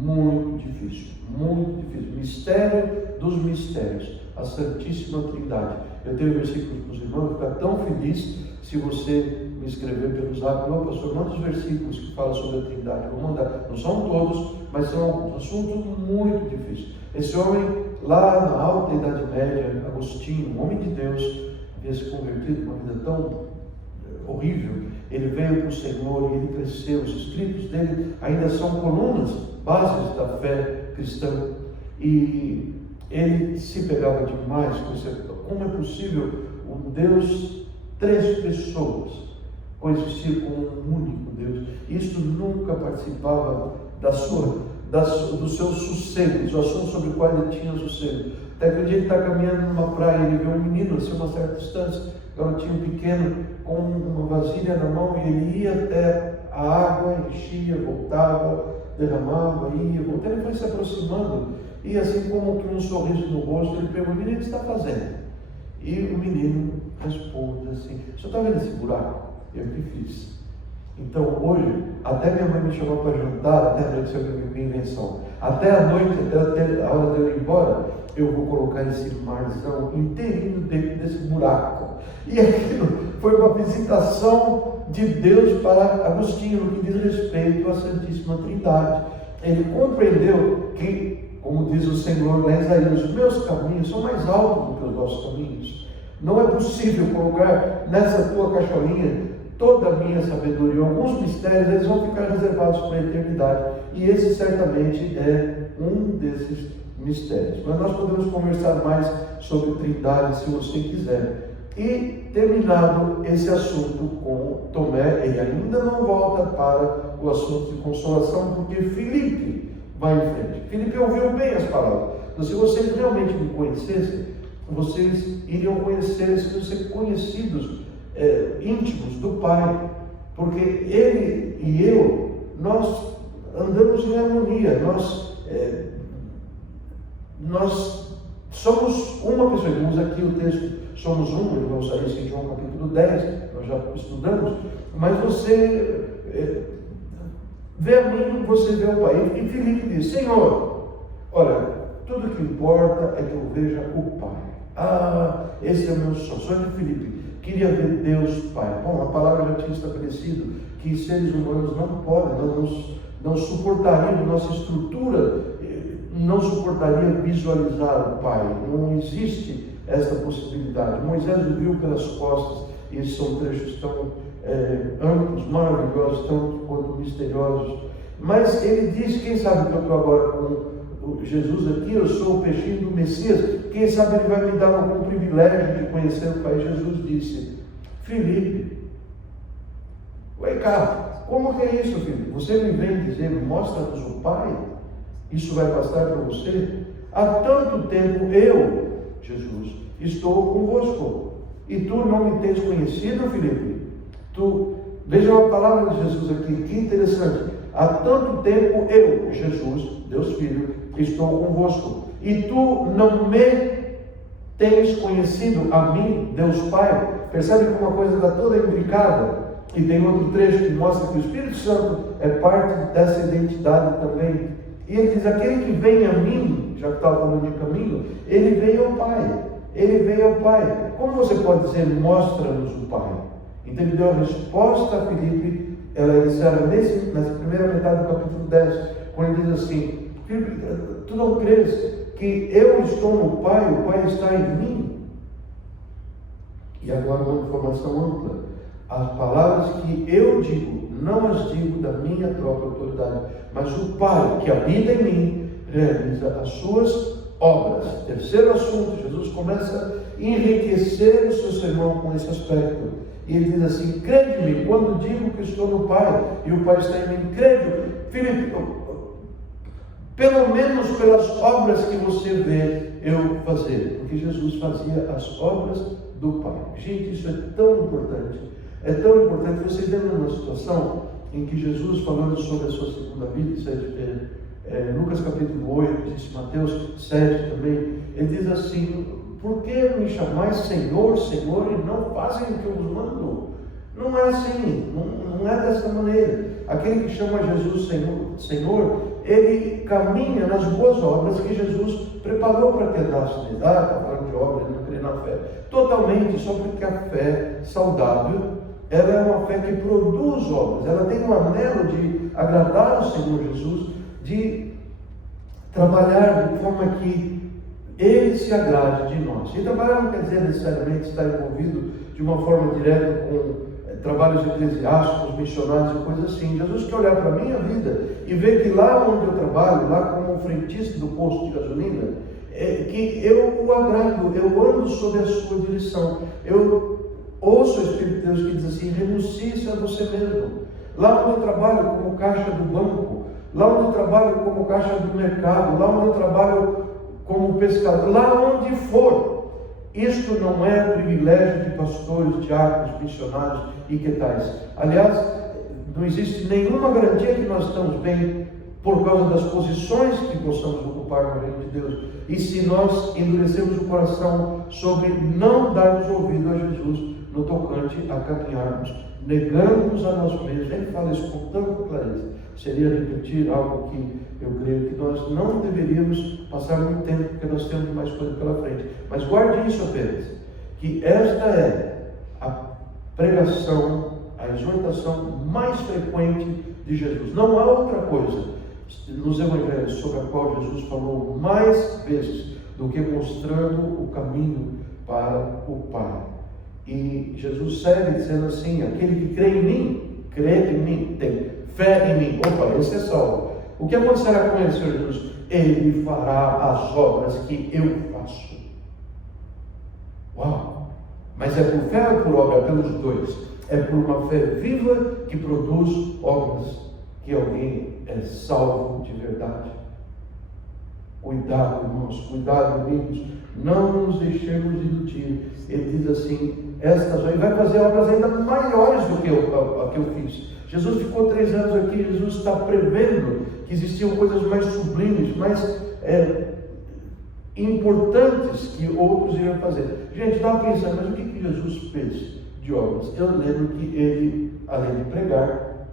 muito difícil, muito difícil. Mistério dos mistérios, a Santíssima Trindade. Eu tenho versículos para os irmãos, eu ficar tão feliz se você me escrever pelo zap. Meu pastor, manda os versículos que falam sobre a Trindade. Eu vou mandar, não são todos, mas são um assunto muito difícil. Esse homem, lá na alta Idade Média, Agostinho, um homem de Deus, havia se convertido numa vida tão horrível. Ele veio para o Senhor e ele cresceu. Os escritos dele ainda são colunas, bases da fé cristã. E ele se pegava demais com isso. Como é possível um Deus, três pessoas, coexistir com um único Deus? Isso nunca participava dos seus sossegos, o assunto sobre o qual ele tinha sossego. Até que um dia ele está caminhando numa praia, ele vê um menino assim, a uma certa distância, um garotinho pequeno, com uma vasilha na mão, e ele ia até a água, enchia, voltava, derramava, ia, voltava. Ele foi se aproximando, e assim como que um sorriso no rosto, ele perguntou: menino, o que está fazendo? E o menino responde assim: o senhor está vendo esse buraco? Eu que fiz. Então hoje, até minha mãe me chamou para jantar, até a noite, minha invenção, até a noite, até a hora de eu ir embora, eu vou colocar esse marzão inteirinho dentro desse buraco. E aquilo foi uma visitação de Deus para Agostinho no que diz respeito à Santíssima Trindade. Ele compreendeu que, como diz o Senhor lá em Isaías, os meus caminhos são mais altos do que os vossos caminhos. Não é possível colocar nessa tua cacholinha toda a minha sabedoria. Alguns mistérios, eles vão ficar reservados para a eternidade. E esse certamente é um desses mistérios. Mas nós podemos conversar mais sobre Trindade se você quiser. E terminado esse assunto com Tomé, ele ainda não volta para o assunto de consolação, porque Filipe vai em frente. Filipe ouviu bem as palavras. Então, se vocês realmente me conhecessem, vocês iriam conhecer, se ser conhecidos, íntimos do Pai, porque ele e eu, nós andamos em harmonia, nós somos uma pessoa. Vamos aqui o texto, somos um, ele vai usar isso em João capítulo 10, nós já estudamos, mas você vê a mim, você vê o Pai. E Filipe diz: Senhor, olha, tudo que importa é que eu veja o Pai. Esse é o meu sonho. Só que Filipe queria ver Deus Pai. Bom, a palavra já tinha estabelecido que seres humanos não podem, não suportariam, nossa estrutura não suportaria visualizar o Pai. Não existe esta possibilidade. Moisés o viu pelas costas, e esses são trechos tão amplos, maravilhosos, tanto quanto misteriosos. Mas ele diz: quem sabe que eu estou agora com Jesus aqui, eu sou o peixinho do Messias, quem sabe ele vai me dar algum privilégio de conhecer o Pai. Jesus disse: Filipe, vem cá, como que é isso, Filipe? Você me vem dizer, mostra-nos o Pai? Isso vai bastar para você? Há tanto tempo eu, Jesus, estou convosco, e tu não me tens conhecido, Filipe? Veja a palavra de Jesus aqui, que interessante. Há tanto tempo eu, Jesus, Deus Filho, estou convosco, e tu não me tens conhecido a mim, Deus Pai. Percebe que uma coisa está toda imbricada? E tem outro trecho que mostra que o Espírito Santo é parte dessa identidade também. E ele diz: aquele que vem a mim, já que estava falando de caminho, ele veio ao Pai. Ele veio ao Pai. Como você pode dizer, mostra-nos o Pai? Então ele deu a resposta a Filipe. Ela iniciava nessa primeira metade do capítulo 10, quando ele diz assim: Filipe, tu não crês que eu estou no Pai, o Pai está em mim? E agora uma informação ampla: as palavras que eu digo, não as digo da minha própria autoridade, mas o Pai que habita em mim realiza as suas obras. Terceiro assunto, Jesus começa a enriquecer o seu sermão com esse aspecto. E ele diz assim: crede-me quando digo que estou no Pai e o Pai está em mim. Crede, Filipe, pelo menos pelas obras que você vê eu fazer, porque Jesus fazia as obras do Pai. Gente, isso é tão importante. É tão importante. Vocês lembram uma situação em que Jesus, falando sobre a sua segunda vida, Lucas capítulo 8, diz Mateus 7 também, ele diz assim: por que me chamais Senhor, Senhor, e não fazem o que eu vos mando? Não é assim, não é dessa maneira. Aquele que chama Jesus Senhor, Senhor, ele caminha nas boas obras que Jesus preparou para que andasse nele. Está falando de obra, ele não crê na fé. Totalmente, só porque a fé saudável, ela é uma fé que produz obras. Ela tem um anelo de agradar ao Senhor Jesus, de trabalhar de forma que Ele se agrade de nós. E trabalhar não quer dizer necessariamente estar envolvido de uma forma direta com trabalhos eclesiásticos, missionários e coisas assim. Jesus quer olhar para a minha vida e ver que lá onde eu trabalho, lá como frentista do posto de gasolina, que eu o agrado, eu ando sob a sua direção. Eu ouço o Espírito de Deus que diz assim: renuncie-se a você mesmo. Lá onde eu trabalho como caixa do banco, lá onde eu trabalho como caixa do mercado, lá onde eu trabalho como pescador, lá onde for. Isto não é privilégio de pastores, diáconos, missionários e que tais. Aliás, não existe nenhuma garantia que nós estamos bem por causa das posições que possamos ocupar no reino de Deus. E se nós endurecermos o coração sobre não darmos ouvido a Jesus no tocante a caminharmos, negando-nos a nós mesmos. Ele fala isso com tanta clareza. Seria repetir algo que eu creio que nós não deveríamos passar muito tempo, porque nós temos mais coisa pela frente. Mas guarde isso apenas, que esta é a pregação, a exortação mais frequente de Jesus. Não há outra coisa nos evangelhos sobre a qual Jesus falou mais vezes do que mostrando o caminho para o Pai. E Jesus segue dizendo assim: aquele que crê em mim, tem fé em mim. Opa, esse é salvo. O que acontecerá com ele, Senhor Jesus? Ele fará as obras que eu faço. Uau! Mas é por fé ou é por obra? É pelos dois. É por uma fé viva que produz obras, que alguém é salvo de verdade. Cuidado, irmãos, cuidado, amigos, não nos deixemos iludir. Ele diz assim: ele vai fazer obras ainda maiores do que a que eu fiz. Jesus ficou 3 anos aqui. Jesus está prevendo que existiam coisas mais sublimes, mais importantes que outros iriam fazer. Gente, estava pensando, mas o que Jesus fez de obras? Eu lembro que ele, além de pregar,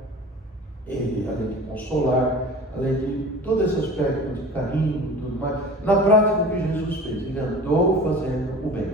ele, além de consolar, além de todo esse aspecto de carinho e tudo mais, na prática o que Jesus fez? Ele andou fazendo o bem.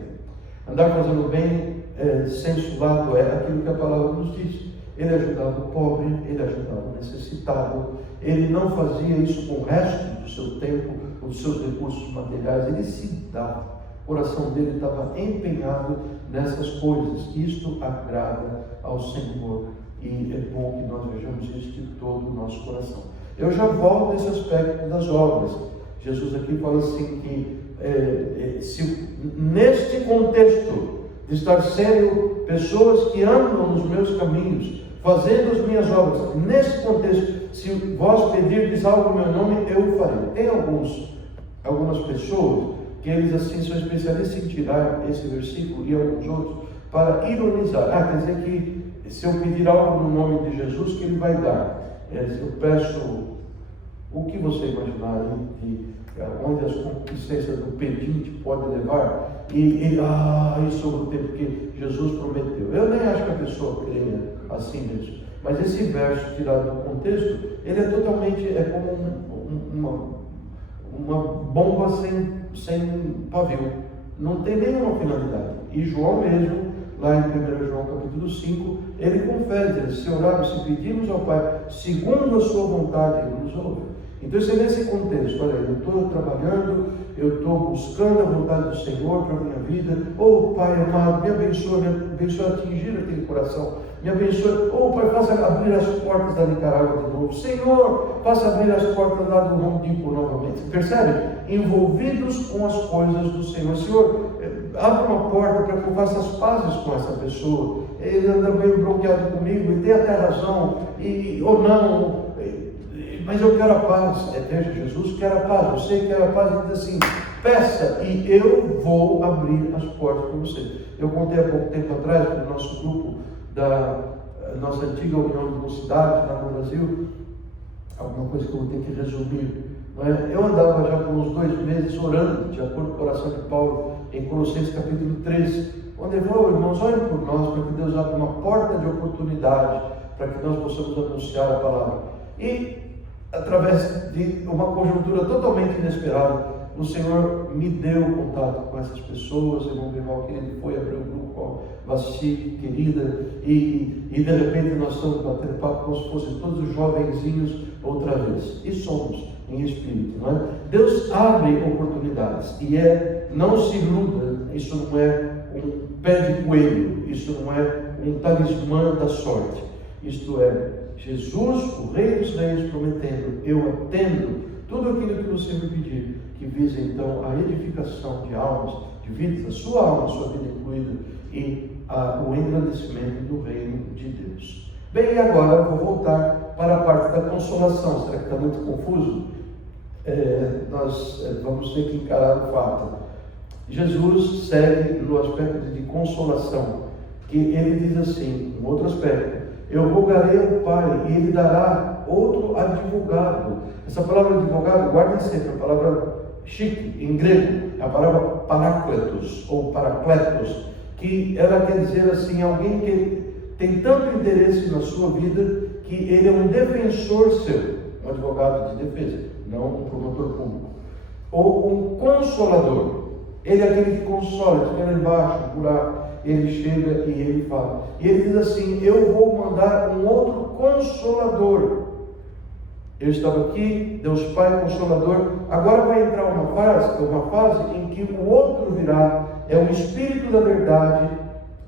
Andar fazendo o bem, censurado, é aquilo que a palavra nos diz. Ele ajudava o pobre, ele ajudava o necessitado, ele não fazia isso com o resto do seu tempo, dos seus recursos materiais, ele se dava. O coração dele estava empenhado nessas coisas. Isto agrada ao Senhor e é bom que nós vejamos isso de todo o nosso coração. Eu já volto nesse aspecto das obras. Jesus aqui fala assim que se neste contexto de estar sendo pessoas que andam nos meus caminhos, fazendo as minhas obras, nesse contexto, se vós pedirdes algo em meu nome, eu o farei. Tem algumas pessoas que eles assim são especialistas em tirar esse versículo e alguns outros para ironizar. Quer dizer que se eu pedir algo no nome de Jesus, que ele vai dar. Se eu peço o que você imaginar aí, onde as concupiscências do pedinte podem levar, e sobre o tempo que Jesus prometeu. Eu nem acho que a pessoa creia assim mesmo. Mas esse verso tirado do contexto, ele é totalmente, como uma bomba sem pavio. Não tem nenhuma finalidade. E João mesmo, lá em 1 João capítulo 5, ele confere, diz: se orarmos, se pedirmos ao Pai, segundo a sua vontade, ele nos ouve. Então, isso é nesse contexto. Olha, eu estou trabalhando, eu estou buscando a vontade do Senhor para a minha vida. Pai amado, me abençoe a atingir aquele coração. Me abençoe. Pai, faça abrir as portas da Nicarágua de novo. Senhor, faça abrir as portas lá do Home Depot novamente. Percebe? Envolvidos com as coisas do Senhor. Senhor, abre uma porta para que eu faça as pazes com essa pessoa. Ele anda meio bloqueado comigo, ele tem até razão, ou não. Mas eu quero a paz. Veja, Jesus quer a paz, você quer a paz. Ele diz assim: peça e eu vou abrir as portas para você. Eu contei há pouco tempo atrás para o nosso grupo da nossa antiga União de Mocidade lá no Brasil, alguma coisa que eu vou ter que resumir. Eu andava já por uns 2 meses orando, de acordo com o coração de Paulo, em Colossenses capítulo 13, onde ele falou: irmãos, olhem por nós, para que Deus abra uma porta de oportunidade, para que nós possamos anunciar a palavra. E através de uma conjuntura totalmente inesperada, o Senhor me deu contato com essas pessoas. Irmão Beval, querido, foi abrir o grupo com a Vaci, querida, e de repente nós estamos batendo papo como se fossem todos os jovenzinhos outra vez. E somos em espírito, não é? Deus abre oportunidades e não se iluda, isso não é um pé de coelho, isso não é um talismã da sorte, isto é Jesus, o Rei dos Reis, prometendo: eu atendo tudo aquilo que você me pedir, que visa então a edificação de almas, de vidas, a sua alma, a sua vida incluída, e o engrandecimento do reino de Deus. Bem, e agora eu vou voltar para a parte da consolação. Será que está muito confuso? Nós vamos ter que encarar o fato. Jesus segue no aspecto de consolação, que ele diz assim, um outro aspecto: eu rogarei ao Pai e Ele dará outro advogado. Essa palavra advogado, guardem sempre, a palavra chique, em grego, é a palavra parácletos, ou paracletos, que ela quer dizer assim, alguém que tem tanto interesse na sua vida, que ele é um defensor seu, um advogado de defesa, não um promotor público, ou um consolador. Ele é aquele que consola, fica lá embaixo, um buraco, ele chega e ele fala. E ele diz assim: eu vou mandar um outro consolador. Eu estava aqui, Deus Pai Consolador. Agora vai entrar uma fase em que o outro virá, é o Espírito da Verdade,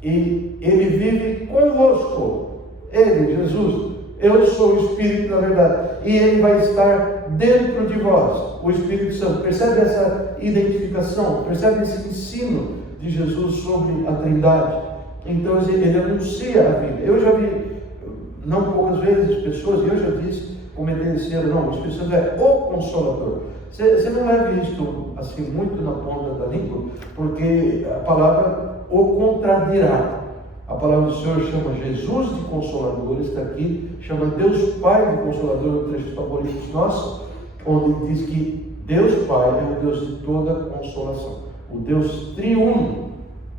e ele vive convosco. Ele, Jesus, eu sou o Espírito da Verdade, e ele vai estar dentro de vós, o Espírito Santo. Percebe essa identificação? Percebe esse ensino de Jesus sobre a Trindade? Então ele anuncia a vida. Eu já vi, não poucas vezes, pessoas, e eu já disse, comentei esse ano, não, o Espírito Santo é o Consolador. Você não leve isto assim muito na ponta da língua, porque a palavra o contradirá. A palavra do Senhor chama Jesus de Consolador, está aqui, chama Deus Pai de Consolador, um trecho favorito nosso, onde diz que Deus Pai é o Deus de toda consolação. O Deus triuno,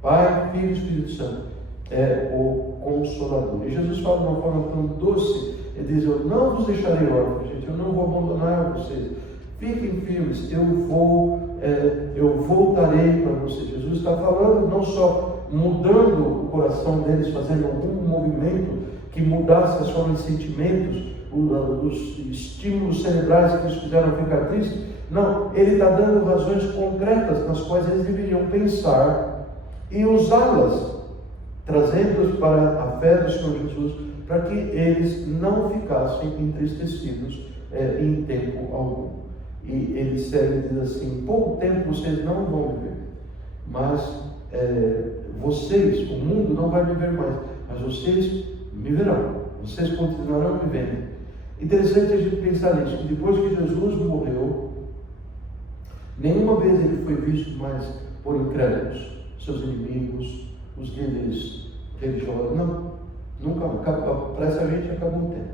Pai, Filho e Espírito Santo, é o Consolador. E Jesus fala de uma forma tão doce, ele diz: eu não vos deixarei órfãos, gente, eu não vou abandonar vocês. Fiquem firmes, eu voltarei para vocês. Jesus está falando não só mudando o coração deles, fazendo algum movimento que mudasse as formas de sentimentos, os estímulos cerebrais que eles fizeram ficar tristes. Não, ele está dando razões concretas nas quais eles deveriam pensar e usá-las, trazendo-os para a fé do Senhor Jesus, para que eles não ficassem entristecidos em tempo algum. E ele segue e diz assim: pouco tempo vocês não vão viver, mas vocês, o mundo não vai viver mais, mas vocês me verão, vocês continuarão vivendo. Interessante a gente pensar nisso, que depois que Jesus morreu, nenhuma vez ele foi visto mais por incrédulos, seus inimigos, os líderes religiosos, não, nunca, para essa gente acabou o tempo.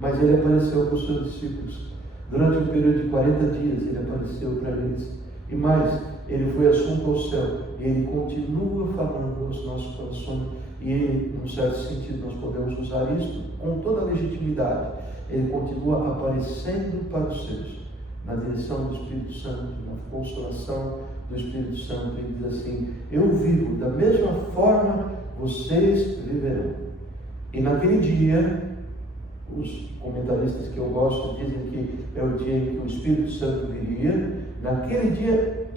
Mas ele apareceu para os seus discípulos, durante um período de 40 dias ele apareceu para eles, e mais, ele foi assunto ao céu, e ele continua falando aos nossos corações, e ele, num certo sentido, nós podemos usar isso com toda a legitimidade. Ele continua aparecendo para os seus, na direção do Espírito Santo, na consolação do Espírito Santo. Ele diz assim: eu vivo da mesma forma, vocês viverão. E naquele dia, os comentaristas que eu gosto dizem que é o dia em que o Espírito Santo viria. Naquele dia,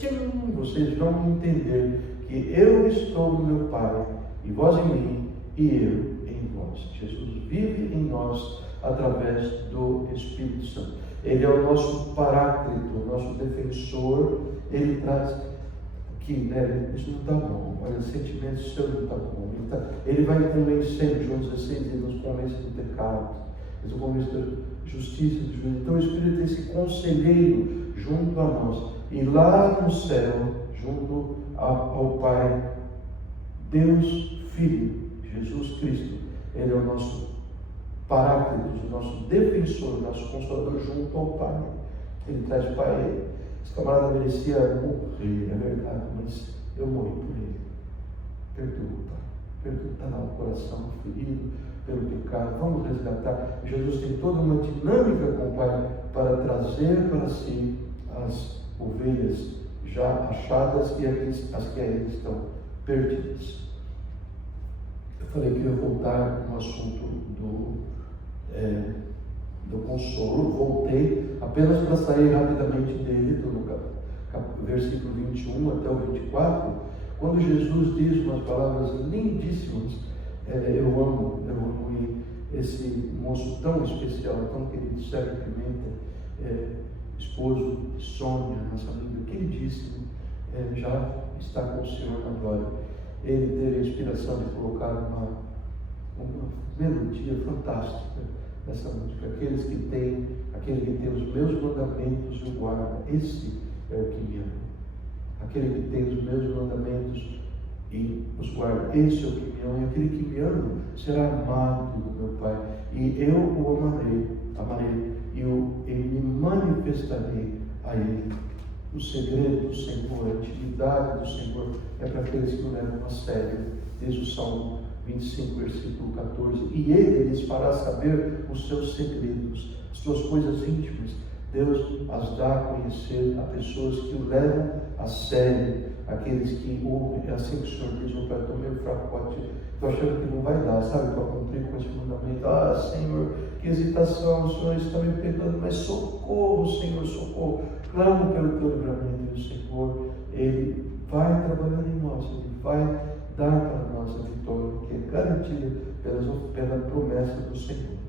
vocês vão entender que eu estou no meu Pai, e vós em mim, e eu em vós. Jesus vive em nós através do Espírito Santo. Ele é o nosso paráclito, o nosso defensor. Ele traz que isso não está bom, olha, o sentimento seu não está bom. Ele vai convencendo, João 16, ele nos convence do pecado, ele nos convence da justiça, do juízo. Então o Espírito é esse conselheiro junto a nós, e lá no céu, junto ao Pai, Deus Filho, Jesus Cristo, ele é o nosso paráclito, o nosso defensor, o nosso consolador junto ao Pai. Ele traz o Pai. Esse camarada merecia morrer, é verdade, mas eu morri por ele. Perdoa, Pai. Está lá o coração ferido pelo pecado. Vamos resgatar. Jesus tem toda uma dinâmica com o Pai para trazer para si as ovelhas já achadas e as que ainda estão perdidas. Eu falei que ia voltar no assunto do consolo. Voltei apenas para sair rapidamente dele, do versículo 21 até o 24, quando Jesus diz umas palavras lindíssimas. Eu amo esse moço tão especial, tão querido, Sérgio Pimenta, esposo de Sônia, nossa amiga queridíssima, já está com o Senhor na glória. Ele teve a inspiração de colocar uma melodia fantástica nessa música. Aquele que tem os meus mandamentos e guarda, esse é o que me ama. Aquele que tem os meus mandamentos e os guarda, esse é o que me ama. E aquele que me ama será amado do meu Pai. E eu o amarei e me manifestarei a ele. O segredo do Senhor, a intimidade do Senhor é para aqueles que o levam a sério. Diz o Salmo 25, versículo 14. E ele lhes fará saber os seus segredos, as suas coisas íntimas. Deus as dá a conhecer a pessoas que o levam a sério, aqueles que ouvem. É assim que o Senhor diz: Pai, estou meio fracote, estou achando que não vai dar, sabe, para cumprir com esse mandamento. Senhor, que hesitação, o Senhor está me pegando, mas socorro, Senhor, socorro. Clamo pelo teu livramento. E o Senhor, Ele vai trabalhando em nós, Ele vai dar para nós a vitória, que é garantida pela promessa do Senhor.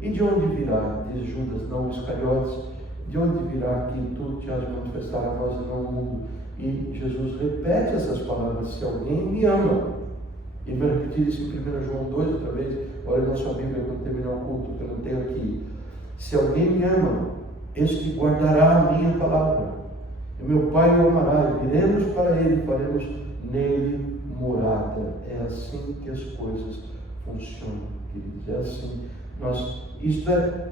E de onde virá, diz Judas, não os Iscariotes, de onde virá que tu te has manifestado a nós e não o mundo? E Jesus repete essas palavras: se alguém me ama. E vai repetir isso em 1 João 2 outra vez. Olha na sua Bíblia quando terminar o culto, que eu não tenho aqui. Se alguém me ama, este guardará a minha palavra. E meu Pai o amará, e viremos para ele, faremos nele morada. É assim que as coisas funcionam, queridos. É assim. Isto é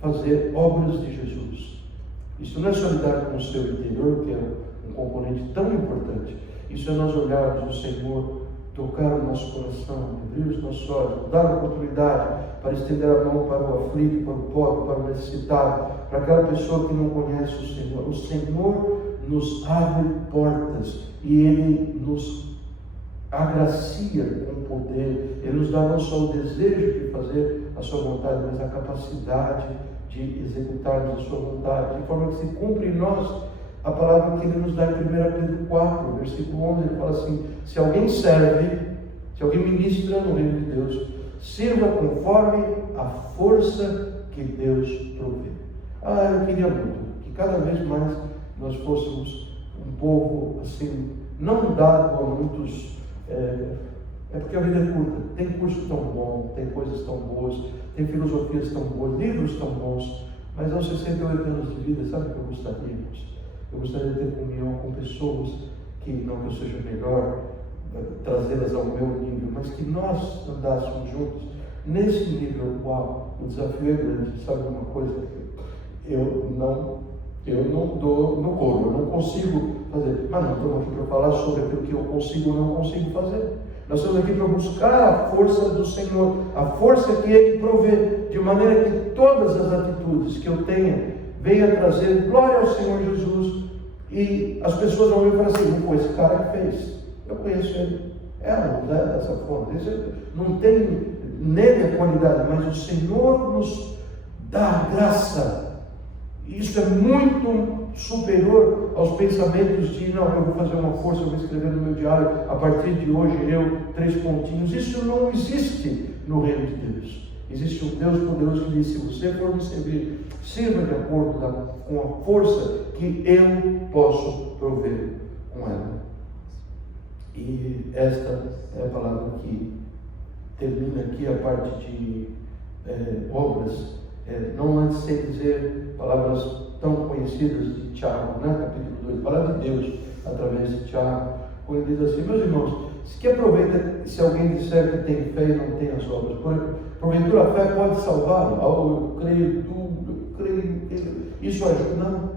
fazer obras de Jesus. Isso não é só lidar com o seu interior, que é um componente tão importante. Isso é nós olharmos o Senhor, tocar o nosso coração, abrir os nossos olhos, dar a oportunidade para estender a mão para o aflito, para o pobre, para o necessitado, para aquela pessoa que não conhece o Senhor. O Senhor nos abre portas e Ele nos agracia com poder. Ele nos dá não só o desejo de fazer a sua vontade, mas a capacidade de executarmos a sua vontade, de forma que se cumpre em nós a palavra que Ele nos dá em 1 Pedro 4, versículo 11. Ele fala assim: se alguém serve, se alguém ministra no reino de Deus, sirva conforme a força que Deus provê. Eu queria muito que cada vez mais nós fôssemos um povo assim, não dado a muitos. É porque a vida é curta. Tem curso tão bom, tem coisas tão boas, tem filosofias tão boas, livros tão bons, mas aos 68 anos de vida, sabe o que eu gostaria, irmãos? Eu gostaria de ter comunhão com pessoas que, não que eu seja melhor, trazê-las ao meu nível, mas que nós andássemos juntos nesse nível. Uau, o desafio é grande. Sabe uma coisa? Eu não dou no coro, eu não consigo fazer. Mas não estamos aqui para falar sobre aquilo que eu consigo ou não consigo fazer. Nós estamos aqui para buscar a força do Senhor, a força que Ele provê, de maneira que todas as atitudes que eu tenha venha trazer glória ao Senhor Jesus. E as pessoas vão ver e falar assim: não foi esse cara que fez, eu conheço ele. Não é dessa forma. Não tem nele a qualidade, mas o Senhor nos dá graça. Isso é muito superior aos pensamentos de: não, eu vou fazer uma força, eu vou escrever no meu diário, a partir de hoje 3 pontinhos. Isso não existe no reino de Deus. Existe um Deus poderoso que diz: se você for me servir, sirva de acordo com a força que eu posso prover com ela. E esta é a palavra que termina aqui a parte de obras. Não antes sem dizer palavras tão conhecidas de Tiago, capítulo 2, palavra de Deus através de Tiago, quando ele diz assim: meus irmãos, que aproveita se alguém disser que tem fé e não tem as obras? Porventura a fé pode salvá-lo? Eu creio, isso ajuda?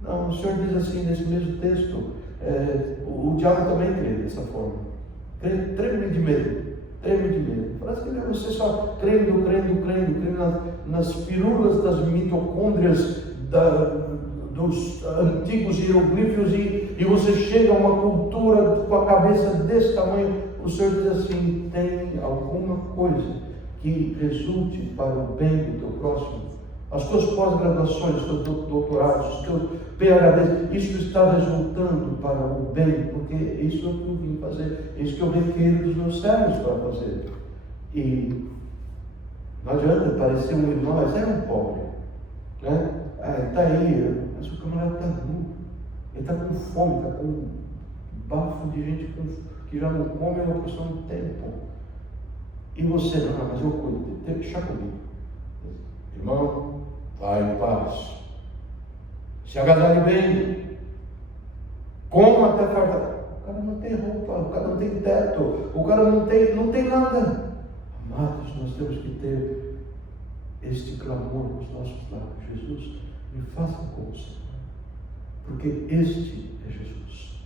Não, o Senhor diz assim nesse mesmo texto, o diabo também crê dessa forma. treme de medo. Treme de medo. Parece que você só crendo nas firulas das mitocôndrias dos antigos hieroglifos e você chega a uma cultura com a cabeça desse tamanho. O Senhor diz assim: tem alguma coisa que resulte para o bem do teu próximo? As tuas pós-graduações, os teus doutorados, os teus PhDs, isso está resultando para o bem, porque isso é o que eu vim fazer, isso que eu requeiro dos meus servos para fazer. E não adianta parecer um irmão, mas é um pobre, né? Está aí, mas o camarada está nu, ele está com fome, está com um bafo de gente que já não come uma porção de tempo. E você, não, mas eu cuido, tem que deixar comigo. Irmão, vai em paz. Se agasalhe bem. Coma até fartar. O cara não tem roupa, o cara não tem teto, o cara não tem nada. Amados, nós temos que ter este clamor nos nossos lábios. Jesus, me faça como o Senhor. Porque este é Jesus.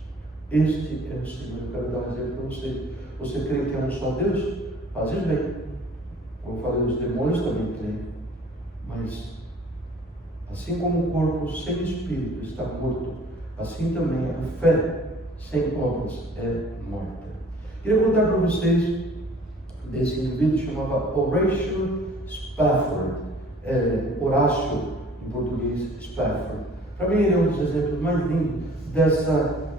Este é o Senhor. Eu quero dar um exemplo para você. Você crê que é um só Deus? Faz bem. Como eu falei, os demônios também creem. Mas, assim como o corpo sem espírito está morto, assim também a fé sem obras é morta. Queria contar para vocês desse indivíduo que chamava Horatio Spafford, Horácio em português, Spafford. Para mim ele é um dos exemplos mais lindos dessa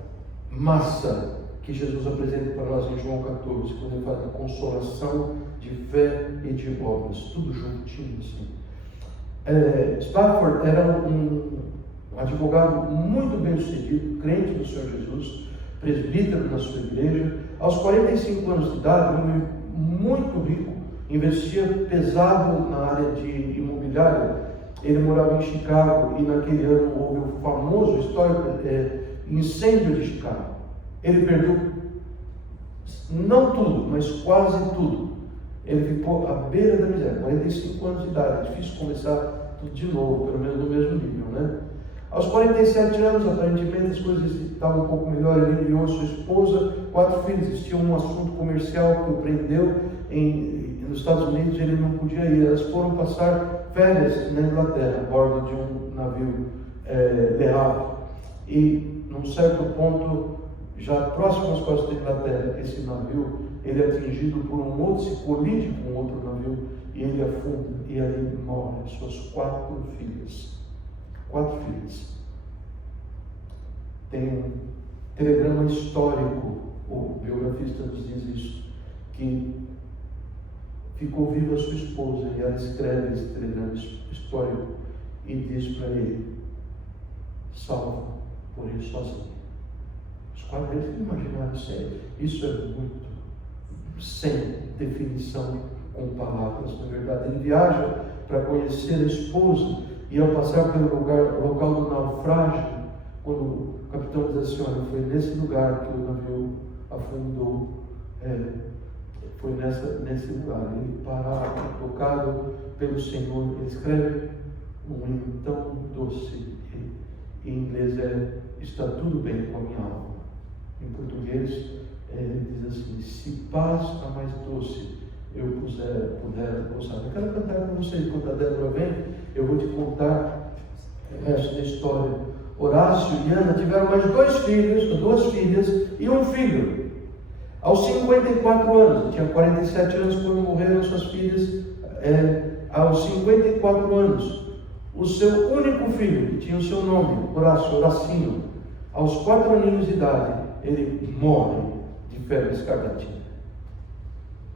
massa que Jesus apresenta para nós em João 14, quando ele fala de consolação, de fé e de obras, tudo juntinho assim. Spafford era um advogado muito bem sucedido, crente do Senhor Jesus, presbítero na sua igreja. Aos 45 anos de idade, um homem muito rico, investia pesado na área de imobiliária. Ele morava em Chicago e naquele ano houve o famoso histórico incêndio de Chicago. Ele perdeu não tudo, mas quase tudo. Ele ficou à beira da miséria, 45 anos de idade, é difícil começar tudo de novo, pelo menos no mesmo nível, né? Aos 47 anos, aparentemente as coisas estavam um pouco melhor. Ele enviou sua esposa, 4 filhos. Existia um assunto comercial que o prendeu nos Estados Unidos, ele não podia ir. Elas foram passar férias na Inglaterra, a bordo de um navio Le Havre. E num certo ponto, já próximo às costas da Inglaterra, esse navio ele é atingido por um outro, se colide com um outro navio e ele afunda e ali morrem suas 4 filhas. 4 filhas. Tem um telegrama histórico, o biografista nos diz isso, que ficou viva a sua esposa e ela escreve esse telegrama histórico e diz para ele: salva por ele sozinho. Os 4 filhos imaginaram sério. Isso é muito sem definição com palavras, na verdade. Ele viaja para conhecer a esposa e ao passar pelo local do naufrágio, quando o capitão diz assim: olha, foi nesse lugar que o navio afundou, foi nesse lugar. Ele parado, tocado pelo Senhor, ele escreve um hino tão doce, em inglês está tudo bem com a minha alma. Em português, ele diz assim: se paz a mais doce eu puder gozar. Eu quero cantar com vocês. Quando a Débora vem, eu vou te contar o resto da história. Horácio e Ana tiveram mais 2 filhas e um filho. Aos 54 anos, tinha 47 anos quando morreram suas filhas. Aos 54 anos, o seu único filho, que tinha o seu nome, Horácio, Horacinho, aos 4 aninhos de idade, ele morre de febre escarlatina.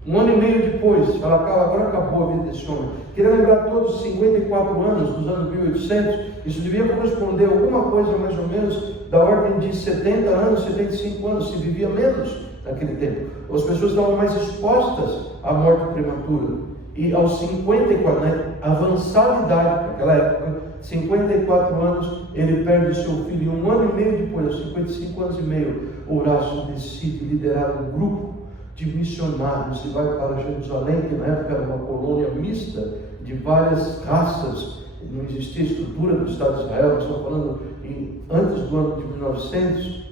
1 ano e meio depois, fala: agora acabou a vida desse homem. Queria lembrar todos os 54 anos, dos anos 1800, isso devia corresponder a alguma coisa mais ou menos da ordem de 70 anos, 75 anos, se vivia menos naquele tempo. As pessoas estavam mais expostas à morte prematura. E aos 54, avançada idade, naquela época, 54 anos, ele perde o seu filho. E 1 ano e meio depois, aos 55 anos e meio, Horácio decide liderar um grupo de missionários e vai para Jerusalém, que na época era uma colônia mista de várias raças. Não existia estrutura do Estado de Israel, nós estamos falando antes do ano de 1900.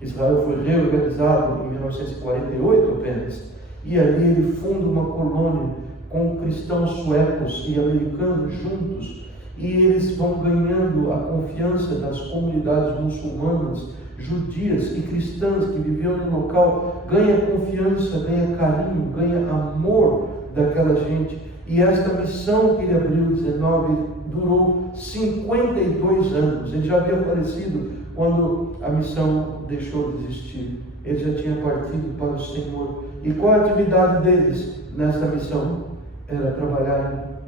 Israel foi reorganizado em 1948 apenas, e ali ele funda uma colônia com cristãos suecos e americanos juntos, e eles vão ganhando a confiança das comunidades muçulmanas, judias e cristãs que viviam no local, ganha confiança, ganha carinho, ganha amor daquela gente. E esta missão que ele abriu, 19, durou 52 anos. Ele já havia falecido quando a missão deixou de existir. Ele já tinha partido para o Senhor. E qual a atividade deles nesta missão? Era trabalhar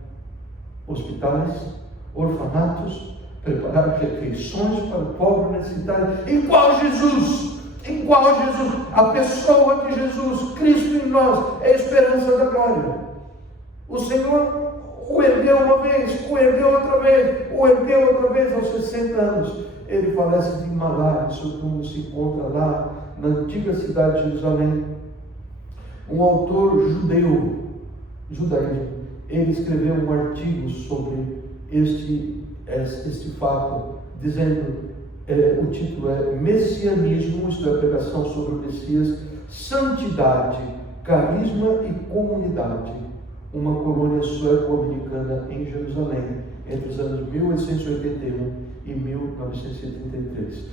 em hospitais, orfanatos, preparar refeições para o pobre necessitado. Igual Jesus, a pessoa de Jesus, Cristo em nós, é a esperança da glória. O Senhor o ergueu uma vez, o ergueu outra vez aos 60 anos. Ele falece de Himalaia, seu túmulo se encontra lá na antiga cidade de Jerusalém. Um autor judaísmo, ele escreveu um artigo sobre este fato, dizendo, o título é Messianismo, isto é, a pregação sobre o Messias, Santidade, Carisma e Comunidade, uma colônia sueco-americana em Jerusalém, entre os anos 1881 e 1933.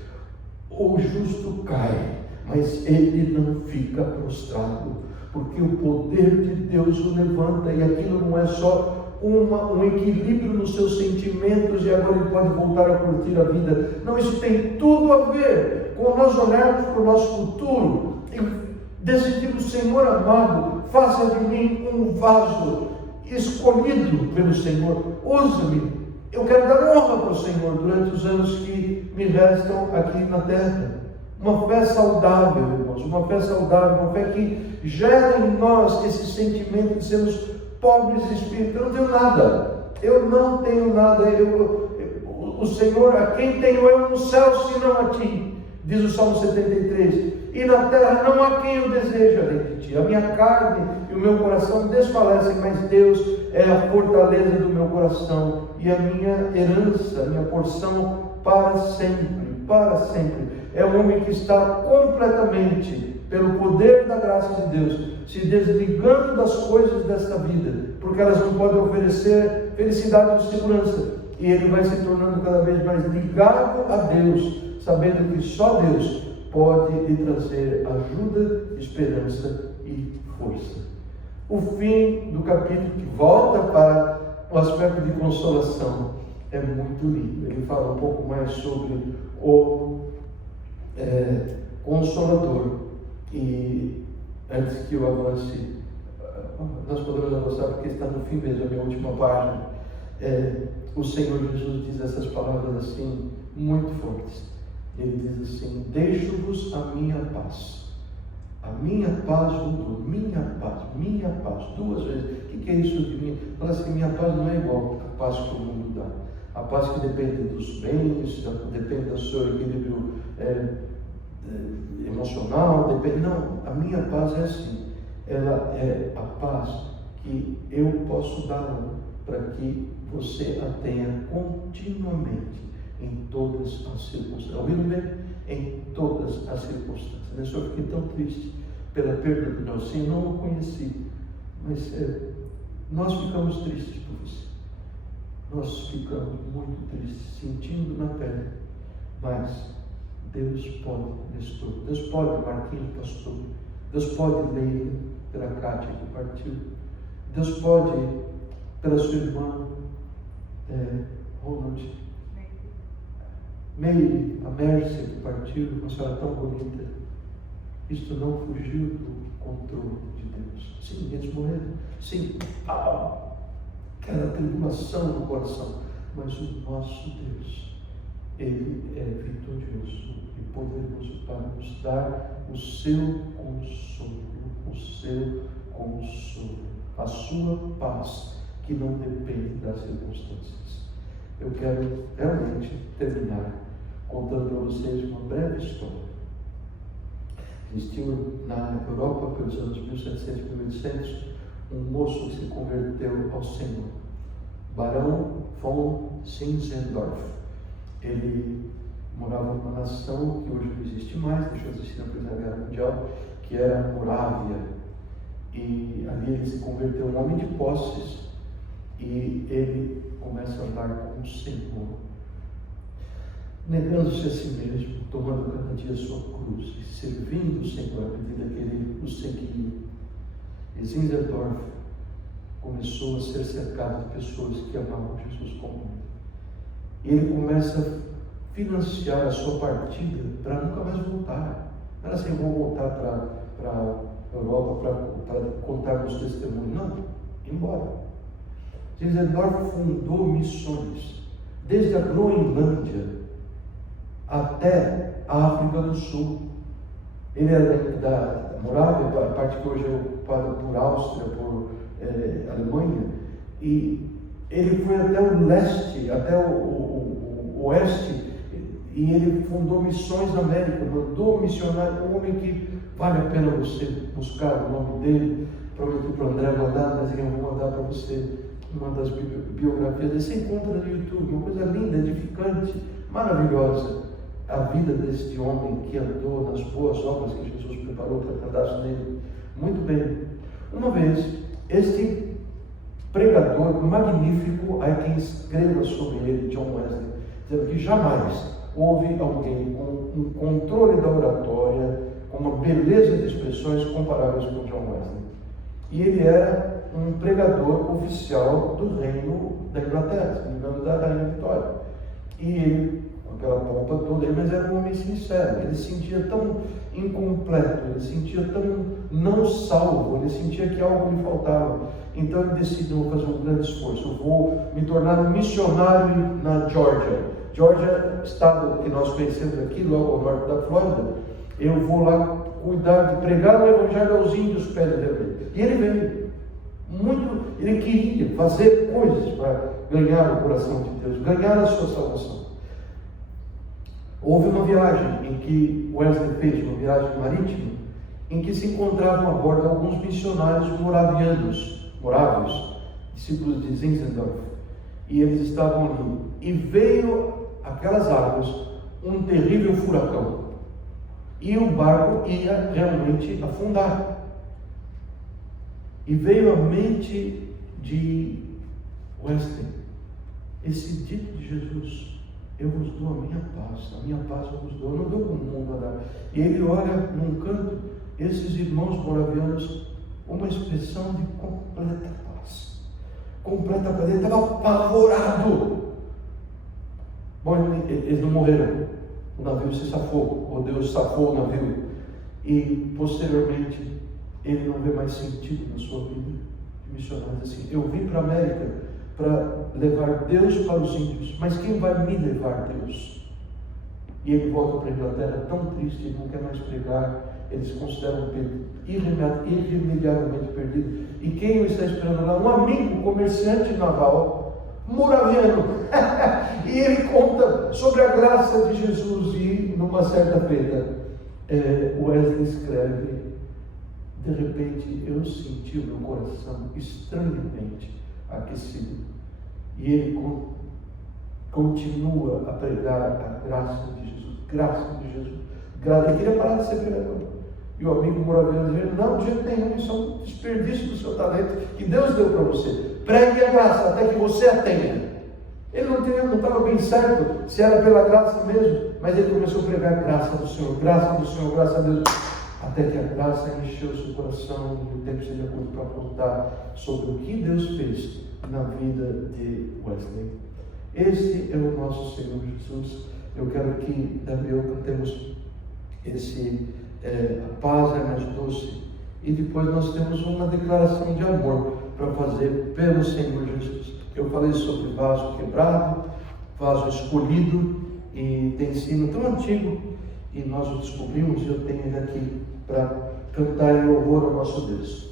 O justo cai, mas ele não fica prostrado, porque o poder de Deus o levanta, e aquilo não é só um equilíbrio nos seus sentimentos e agora ele pode voltar a curtir a vida. Não, isso tem tudo a ver com nós olharmos para o nosso futuro e decidirmos: Senhor amado, faça de mim um vaso escolhido pelo Senhor, use-me. Eu quero dar honra para o Senhor durante os anos que me restam aqui na terra. Uma fé saudável, irmãos, uma fé saudável, uma fé que gera em nós esse sentimento de sermos pobres de espírito. Eu não tenho nada, o Senhor, a quem tenho eu no céu senão a ti, diz o Salmo 73, e na terra não há quem eu deseje além de ti. A minha carne e o meu coração desfalecem, mas Deus é a fortaleza do meu coração e a minha herança, a minha porção para sempre, para sempre. É um homem que está completamente, pelo poder da graça de Deus, se desligando das coisas desta vida, porque elas não podem oferecer felicidade ou segurança, e ele vai se tornando cada vez mais ligado a Deus, sabendo que só Deus pode lhe trazer ajuda, esperança e força. O fim do capítulo, que volta para o aspecto de consolação, é muito lindo. Ele fala um pouco mais sobre o Consolador. E antes que eu avance, nós podemos avançar porque está no fim mesmo, a minha última página. O Senhor Jesus diz essas palavras assim, muito fortes. Ele diz assim: deixo-vos a minha paz. A minha paz vos dou. Minha paz. Duas vezes. O que é isso de mim? Fala assim: minha paz não é igual à paz que o mundo dá. A paz que depende dos bens, depende do seu equilíbrio emocional, depende. Não, a minha paz é assim. Ela é a paz que eu posso dar para que você a tenha continuamente em todas as circunstâncias. Ouviram bem? Em todas as circunstâncias. Eu só fiquei tão triste pela perda do meu sim, não o conheci, mas nós ficamos tristes por você. Nós ficamos muito tristes, sentindo na pele, mas Deus pode, Nestor, Deus pode, Marquinhos, pastor, Deus pode, Leila, pela Cátia que partiu, Deus pode, pela sua irmã, Ronald, Meire, a Mércia que partiu, uma senhora tão bonita. Isto não fugiu do controle de Deus. Sim, eles morreram. Sim, aquela tribulação no coração. Mas o nosso Deus, Ele é vitorioso e poderoso para nos dar o seu consolo, a sua paz, que não depende das circunstâncias. Eu quero realmente terminar contando para vocês uma breve história. Existiu na Europa, pelos anos 1700 e 1800, um moço que se converteu ao Senhor, Barão von Zinzendorf. Ele morava numa nação que hoje não existe mais, deixou de existir na Primeira Guerra Mundial, que era a Morávia. E ali ele se converteu um homem de posses e ele começa a andar com o Senhor, negando-se a si mesmo, tomando cada dia a sua cruz e servindo o Senhor à medida que ele o seguia. E Zinzendorf começou a ser cercado de pessoas que amavam Jesus como ele. E ele começa a financiar a sua partida para nunca mais voltar. Não era assim, vou voltar para a Europa para contar meus testemunhos. Não, embora. Zinzendorf fundou missões, desde a Groenlândia até a África do Sul. Ele era da Morávia, a parte que hoje é ocupada por Áustria, por Alemanha, e ele foi até o leste, até o oeste, e ele fundou missões na América, mandou missionário, um homem que vale a pena você buscar o nome dele. Prometi para o André mandar, mas eu vou mandar para você uma das biografias dele. Você encontra no YouTube, uma coisa linda, edificante, maravilhosa. A vida deste homem que andou nas boas obras que Jesus preparou para cadastro nele. Muito bem. Uma vez, este pregador magnífico, há quem escreva sobre ele, John Wesley, dizendo que jamais houve alguém com um controle da oratória, com uma beleza de expressões comparáveis com John Wesley. E ele era um pregador oficial do reino da Inglaterra, se não me engano, da Rainha Vitória. E ele, com aquela pompa toda, mas era um homem sincero. Ele se sentia tão incompleto, ele se sentia tão não salvo, ele sentia que algo lhe faltava. Então ele decidiu fazer um grande esforço. Eu vou me tornar um missionário na Geórgia. Geórgia, estado que nós conhecemos aqui, logo ao norte da Flórida. Eu vou lá cuidar de pregar o evangelho aos índios pele vermelha. E ele veio. Ele queria fazer coisas para ganhar o coração de Deus, ganhar a sua salvação. Houve uma viagem em que Wesley fez, uma viagem marítima, em que se encontravam a bordo alguns missionários morávios, discípulos de Zinzendorf, e eles estavam ali. E veio aquelas águas, um terrível furacão, e o barco ia realmente afundar. E veio à mente de Wesley esse dito de Jesus: eu vos dou a minha paz eu vos dou, eu não dou como o mundo a dar. E ele olha num canto, esses irmãos moravianos, uma expressão de completa paz. Completa paz, ele estava apavorado. Bom, eles não morreram, o navio se safou, ou Deus safou o navio, e posteriormente ele não vê mais sentido na sua vida de missionário. Assim, eu vim para a América para levar Deus para os índios, mas quem vai me levar Deus? E ele volta para a Inglaterra tão triste, ele não quer mais pregar, eles consideram irremediavelmente perdido. E quem o está esperando lá? Um amigo comerciante naval, moraviano. E ele conta sobre a graça de Jesus. E numa certa feita, Wesley escreve: de repente eu senti o meu coração estranhamente aquecido. E ele continua a pregar a graça de Jesus. Graça de Jesus. Ele queria parar de ser pregador. E o amigo moraviano dizia: não, de jeito nenhum, isso é um desperdício do seu talento que Deus deu para você. Pregue a graça até que você a tenha. Ele não estava bem certo se era pela graça mesmo, mas ele começou a pregar a graça do Senhor, graça a Deus, até que a graça encheu seu coração e o tempo seja curto para contar sobre o que Deus fez na vida de Wesley. Esse é o nosso Senhor Jesus. Eu quero que eu cantemos esse a paz é mais doce, e depois nós temos uma declaração de amor para fazer pelo Senhor Jesus. Eu falei sobre vaso quebrado, vaso escolhido, e tem sino tão antigo, e nós o descobrimos, e eu tenho ele aqui para cantar em louvor ao nosso Deus.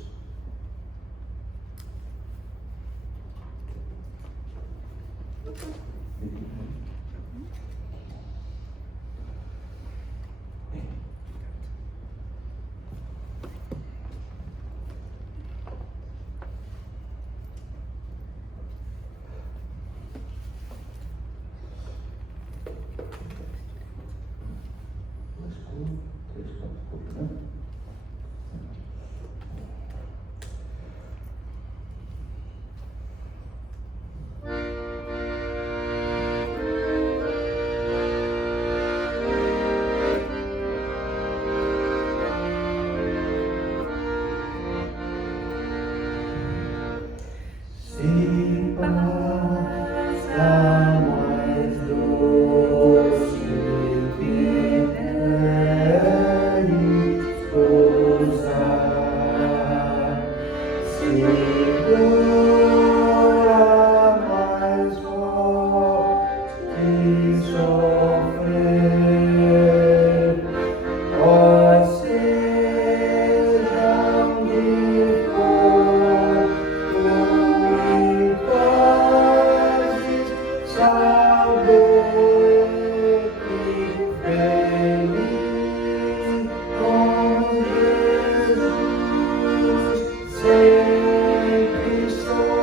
Sempre sou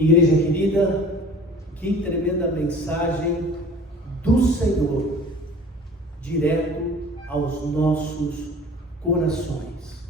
Igreja querida, que tremenda mensagem do Senhor, direto aos nossos corações.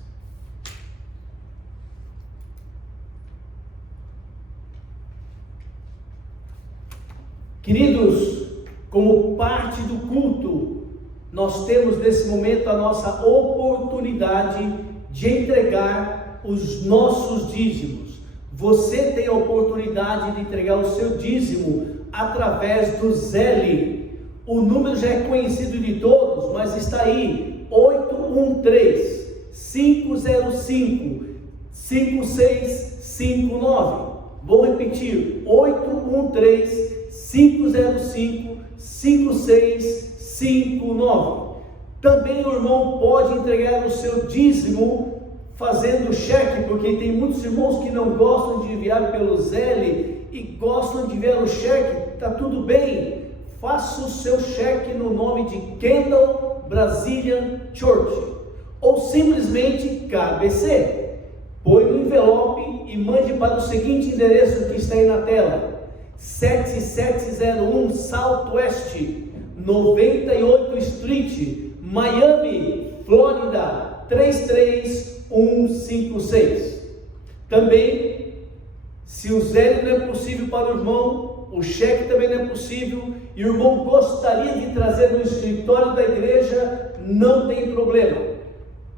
Queridos, como parte do culto, nós temos nesse momento a nossa oportunidade de entregar os nossos dízimos. Você tem a oportunidade de entregar o seu dízimo através do Zelle. O número já é conhecido de todos, mas está aí: 813-505-5659. Vou repetir: 813-505-5659. Também o irmão pode entregar o seu dízimo fazendo cheque, porque tem muitos irmãos que não gostam de enviar pelo Zelle e gostam de enviar o cheque. Está tudo bem, faça o seu cheque no nome de Kendall Brazilian Church, ou simplesmente KBC. Põe no envelope e mande para o seguinte endereço que está aí na tela: 7701 Southwest 98 Street, Miami, Flórida 33156. Também, se o Zelle não é possível para o irmão, o cheque também não é possível, e o irmão gostaria de trazer no escritório da igreja, não tem problema.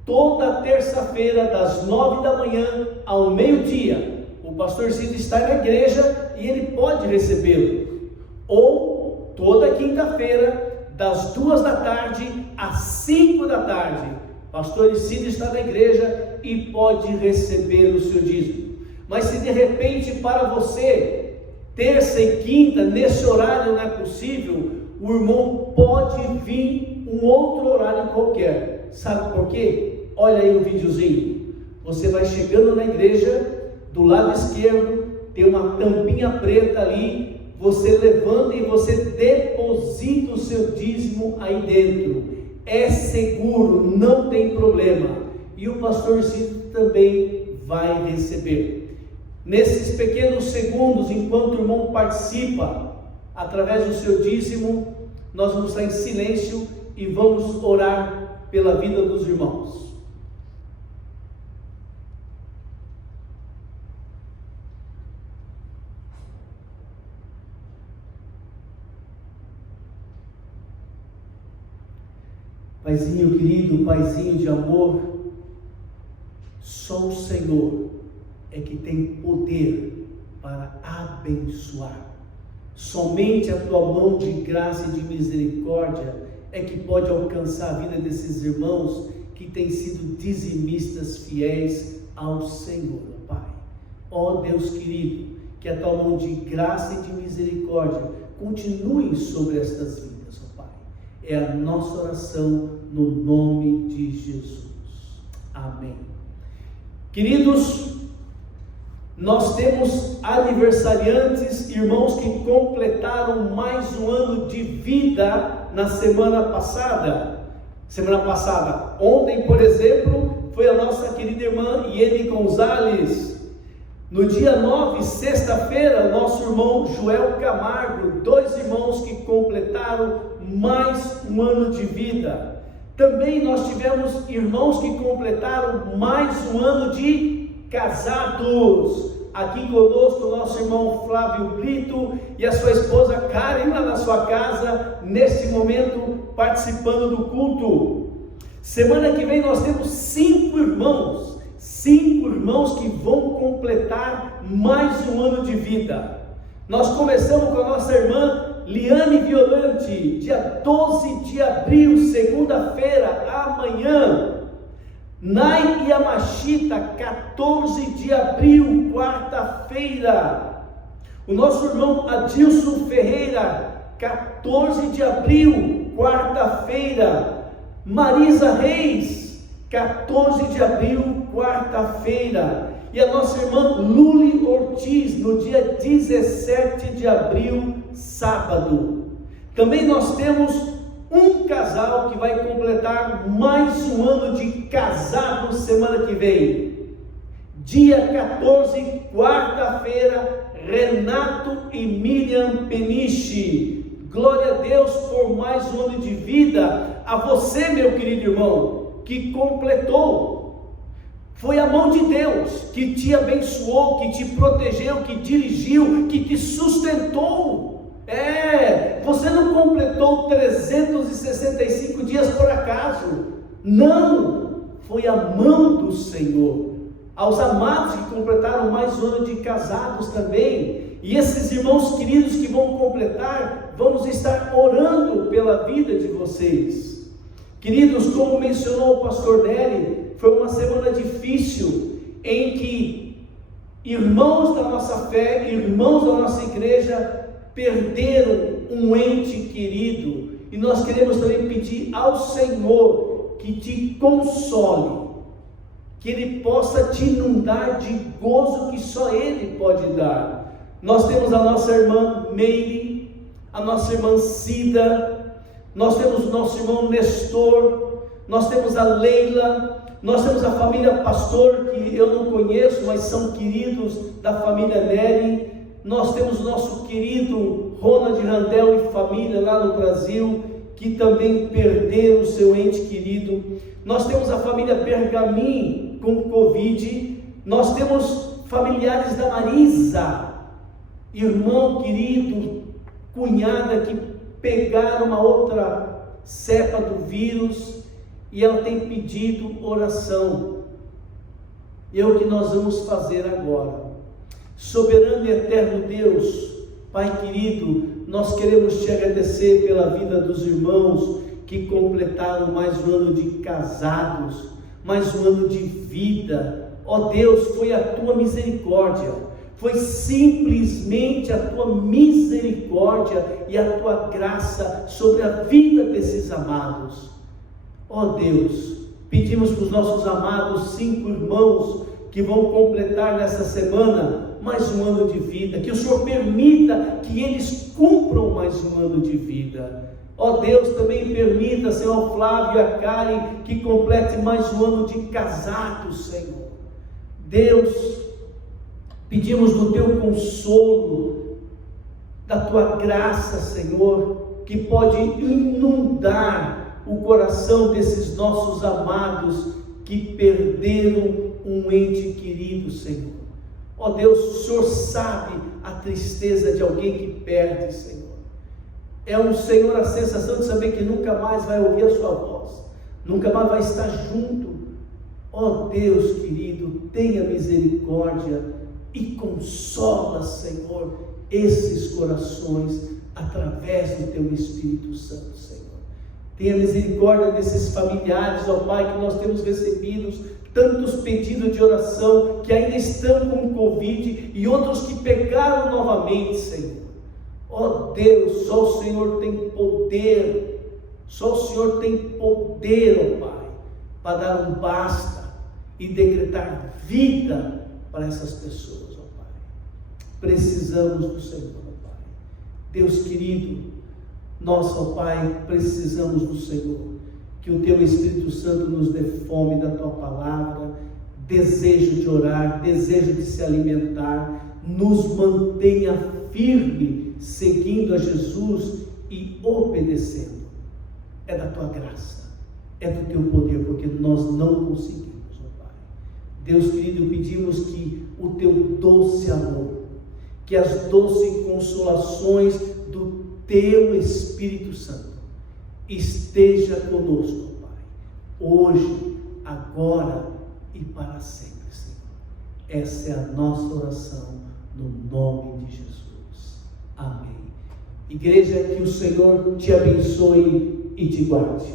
Toda terça-feira, das 9 da manhã ao meio-dia, o pastor Cid está na igreja e ele pode recebê-lo. Ou toda quinta-feira, das 2 da tarde às 5 da tarde, pastor Cid está na igreja e pode receber o seu dízimo. Mas se de repente para você, terça e quinta, nesse horário não é possível, o irmão pode vir um outro horário qualquer. Sabe por quê? Olha aí o videozinho. Você vai chegando na igreja, do lado esquerdo tem uma tampinha preta ali, você levanta e você deposita o seu dízimo aí dentro. É seguro, não tem problema, e o pastor Cid também vai receber. Nesses pequenos segundos, enquanto o irmão participa através do seu dízimo, nós vamos estar em silêncio e vamos orar pela vida dos irmãos. Paizinho querido, Paizinho de amor, só o Senhor é que tem poder para abençoar. Somente a tua mão de graça e de misericórdia é que pode alcançar a vida desses irmãos que têm sido dizimistas fiéis ao Senhor, Pai. Ó Deus querido, que a tua mão de graça e de misericórdia continue sobre estas vidas, ó Pai. É a nossa oração no nome de Jesus. Amém. Queridos, nós temos aniversariantes, irmãos que completaram mais um ano de vida na semana passada. Ontem, por exemplo, foi a nossa querida irmã Iene Gonzalez. No dia 9, sexta-feira, nosso irmão Joel Camargo, 2 irmãos que completaram mais um ano de vida. Também nós tivemos irmãos que completaram mais um ano de casados. Aqui conosco o nosso irmão Flávio Brito e a sua esposa Karen, lá na sua casa, nesse momento participando do culto. Semana que vem nós temos 5 irmãos que vão completar mais um ano de vida. Nós começamos com a nossa irmã Liane Violante, dia 12 de abril, segunda-feira, amanhã. Nai Yamashita, 14 de abril, quarta-feira. O nosso irmão Adilson Ferreira, 14 de abril, quarta-feira. Marisa Reis, 14 de abril, quarta-feira. E a nossa irmã Luli Ortiz, no dia 17 de abril, sábado. Também nós temos um casal que vai completar mais um ano de casado semana que vem. Dia 14, quarta-feira, Renato e Miriam Peniche. Glória a Deus por mais um ano de vida. A você, meu querido irmão, que completou. Foi a mão de Deus que te abençoou, que te protegeu, que dirigiu, que te sustentou. Você não completou 365 dias por acaso. Não, foi a mão do Senhor. Aos amados que completaram mais um ano de casados também, e esses irmãos queridos que vão completar, vamos estar orando pela vida de vocês. Queridos, como mencionou o pastor Nery, foi uma semana difícil, em que irmãos da nossa fé, irmãos da nossa igreja, perderam um ente querido, e nós queremos também pedir ao Senhor que te console, que Ele possa te inundar de gozo que só Ele pode dar. Nós temos a nossa irmã Meire, a nossa irmã Cida, nós temos o nosso irmão Nestor, nós temos a Leila, nós temos a família Pastor, que eu não conheço, mas são queridos da família Nery. Nós temos o nosso querido Ronald Randel e família lá no Brasil, que também perderam o seu ente querido. Nós temos a família Bergamin com Covid. Nós temos familiares da Marisa, irmão querido, cunhada, que pegaram uma outra cepa do vírus, e ela tem pedido oração. E é o que nós vamos fazer agora. Soberano e eterno Deus, Pai querido, nós queremos te agradecer pela vida dos irmãos que completaram mais um ano de casados, mais um ano de vida. Ó Deus, foi a tua misericórdia, foi simplesmente a tua misericórdia e a tua graça sobre a vida desses amados. Ó Deus, pedimos para os nossos amados 5 irmãos que vão completar nessa semana mais um ano de vida, que o Senhor permita que eles cumpram mais um ano de vida. Ó Deus, também permita, Senhor, ao Flávio e a Karen que complete mais um ano de casados, Senhor. Deus, pedimos do teu consolo, da tua graça, Senhor, que pode inundar o coração desses nossos amados que perderam um ente querido, Senhor. Ó Deus, o Senhor sabe a tristeza de alguém que perde, Senhor. É um, Senhor, a sensação de saber que nunca mais vai ouvir a sua voz, nunca mais vai estar junto. Ó Deus querido, tenha misericórdia e consola, Senhor, esses corações através do teu Espírito Santo, Senhor. Tenha misericórdia desses familiares, ó Pai, que nós temos recebidos tantos pedidos de oração, que ainda estão com Covid, e outros que pecaram novamente, Senhor. Ó Deus, só o Senhor tem poder, só o Senhor tem poder, ó Pai, para dar um basta e decretar vida para essas pessoas, ó Pai. Precisamos do Senhor, ó Pai. Deus querido, nós, ó Pai, precisamos do Senhor. Que o teu Espírito Santo nos dê fome da tua palavra, desejo de orar, desejo de se alimentar, nos mantenha firme, seguindo a Jesus e obedecendo. É da tua graça, é do teu poder, porque nós não conseguimos, ó Pai. Deus querido, pedimos que o teu doce amor, que as doces consolações do teu Espírito Santo esteja conosco, ó Pai, hoje, agora e para sempre, Senhor. Essa é a nossa oração, no nome de Jesus. Amém. Igreja, que o Senhor te abençoe e te guarde.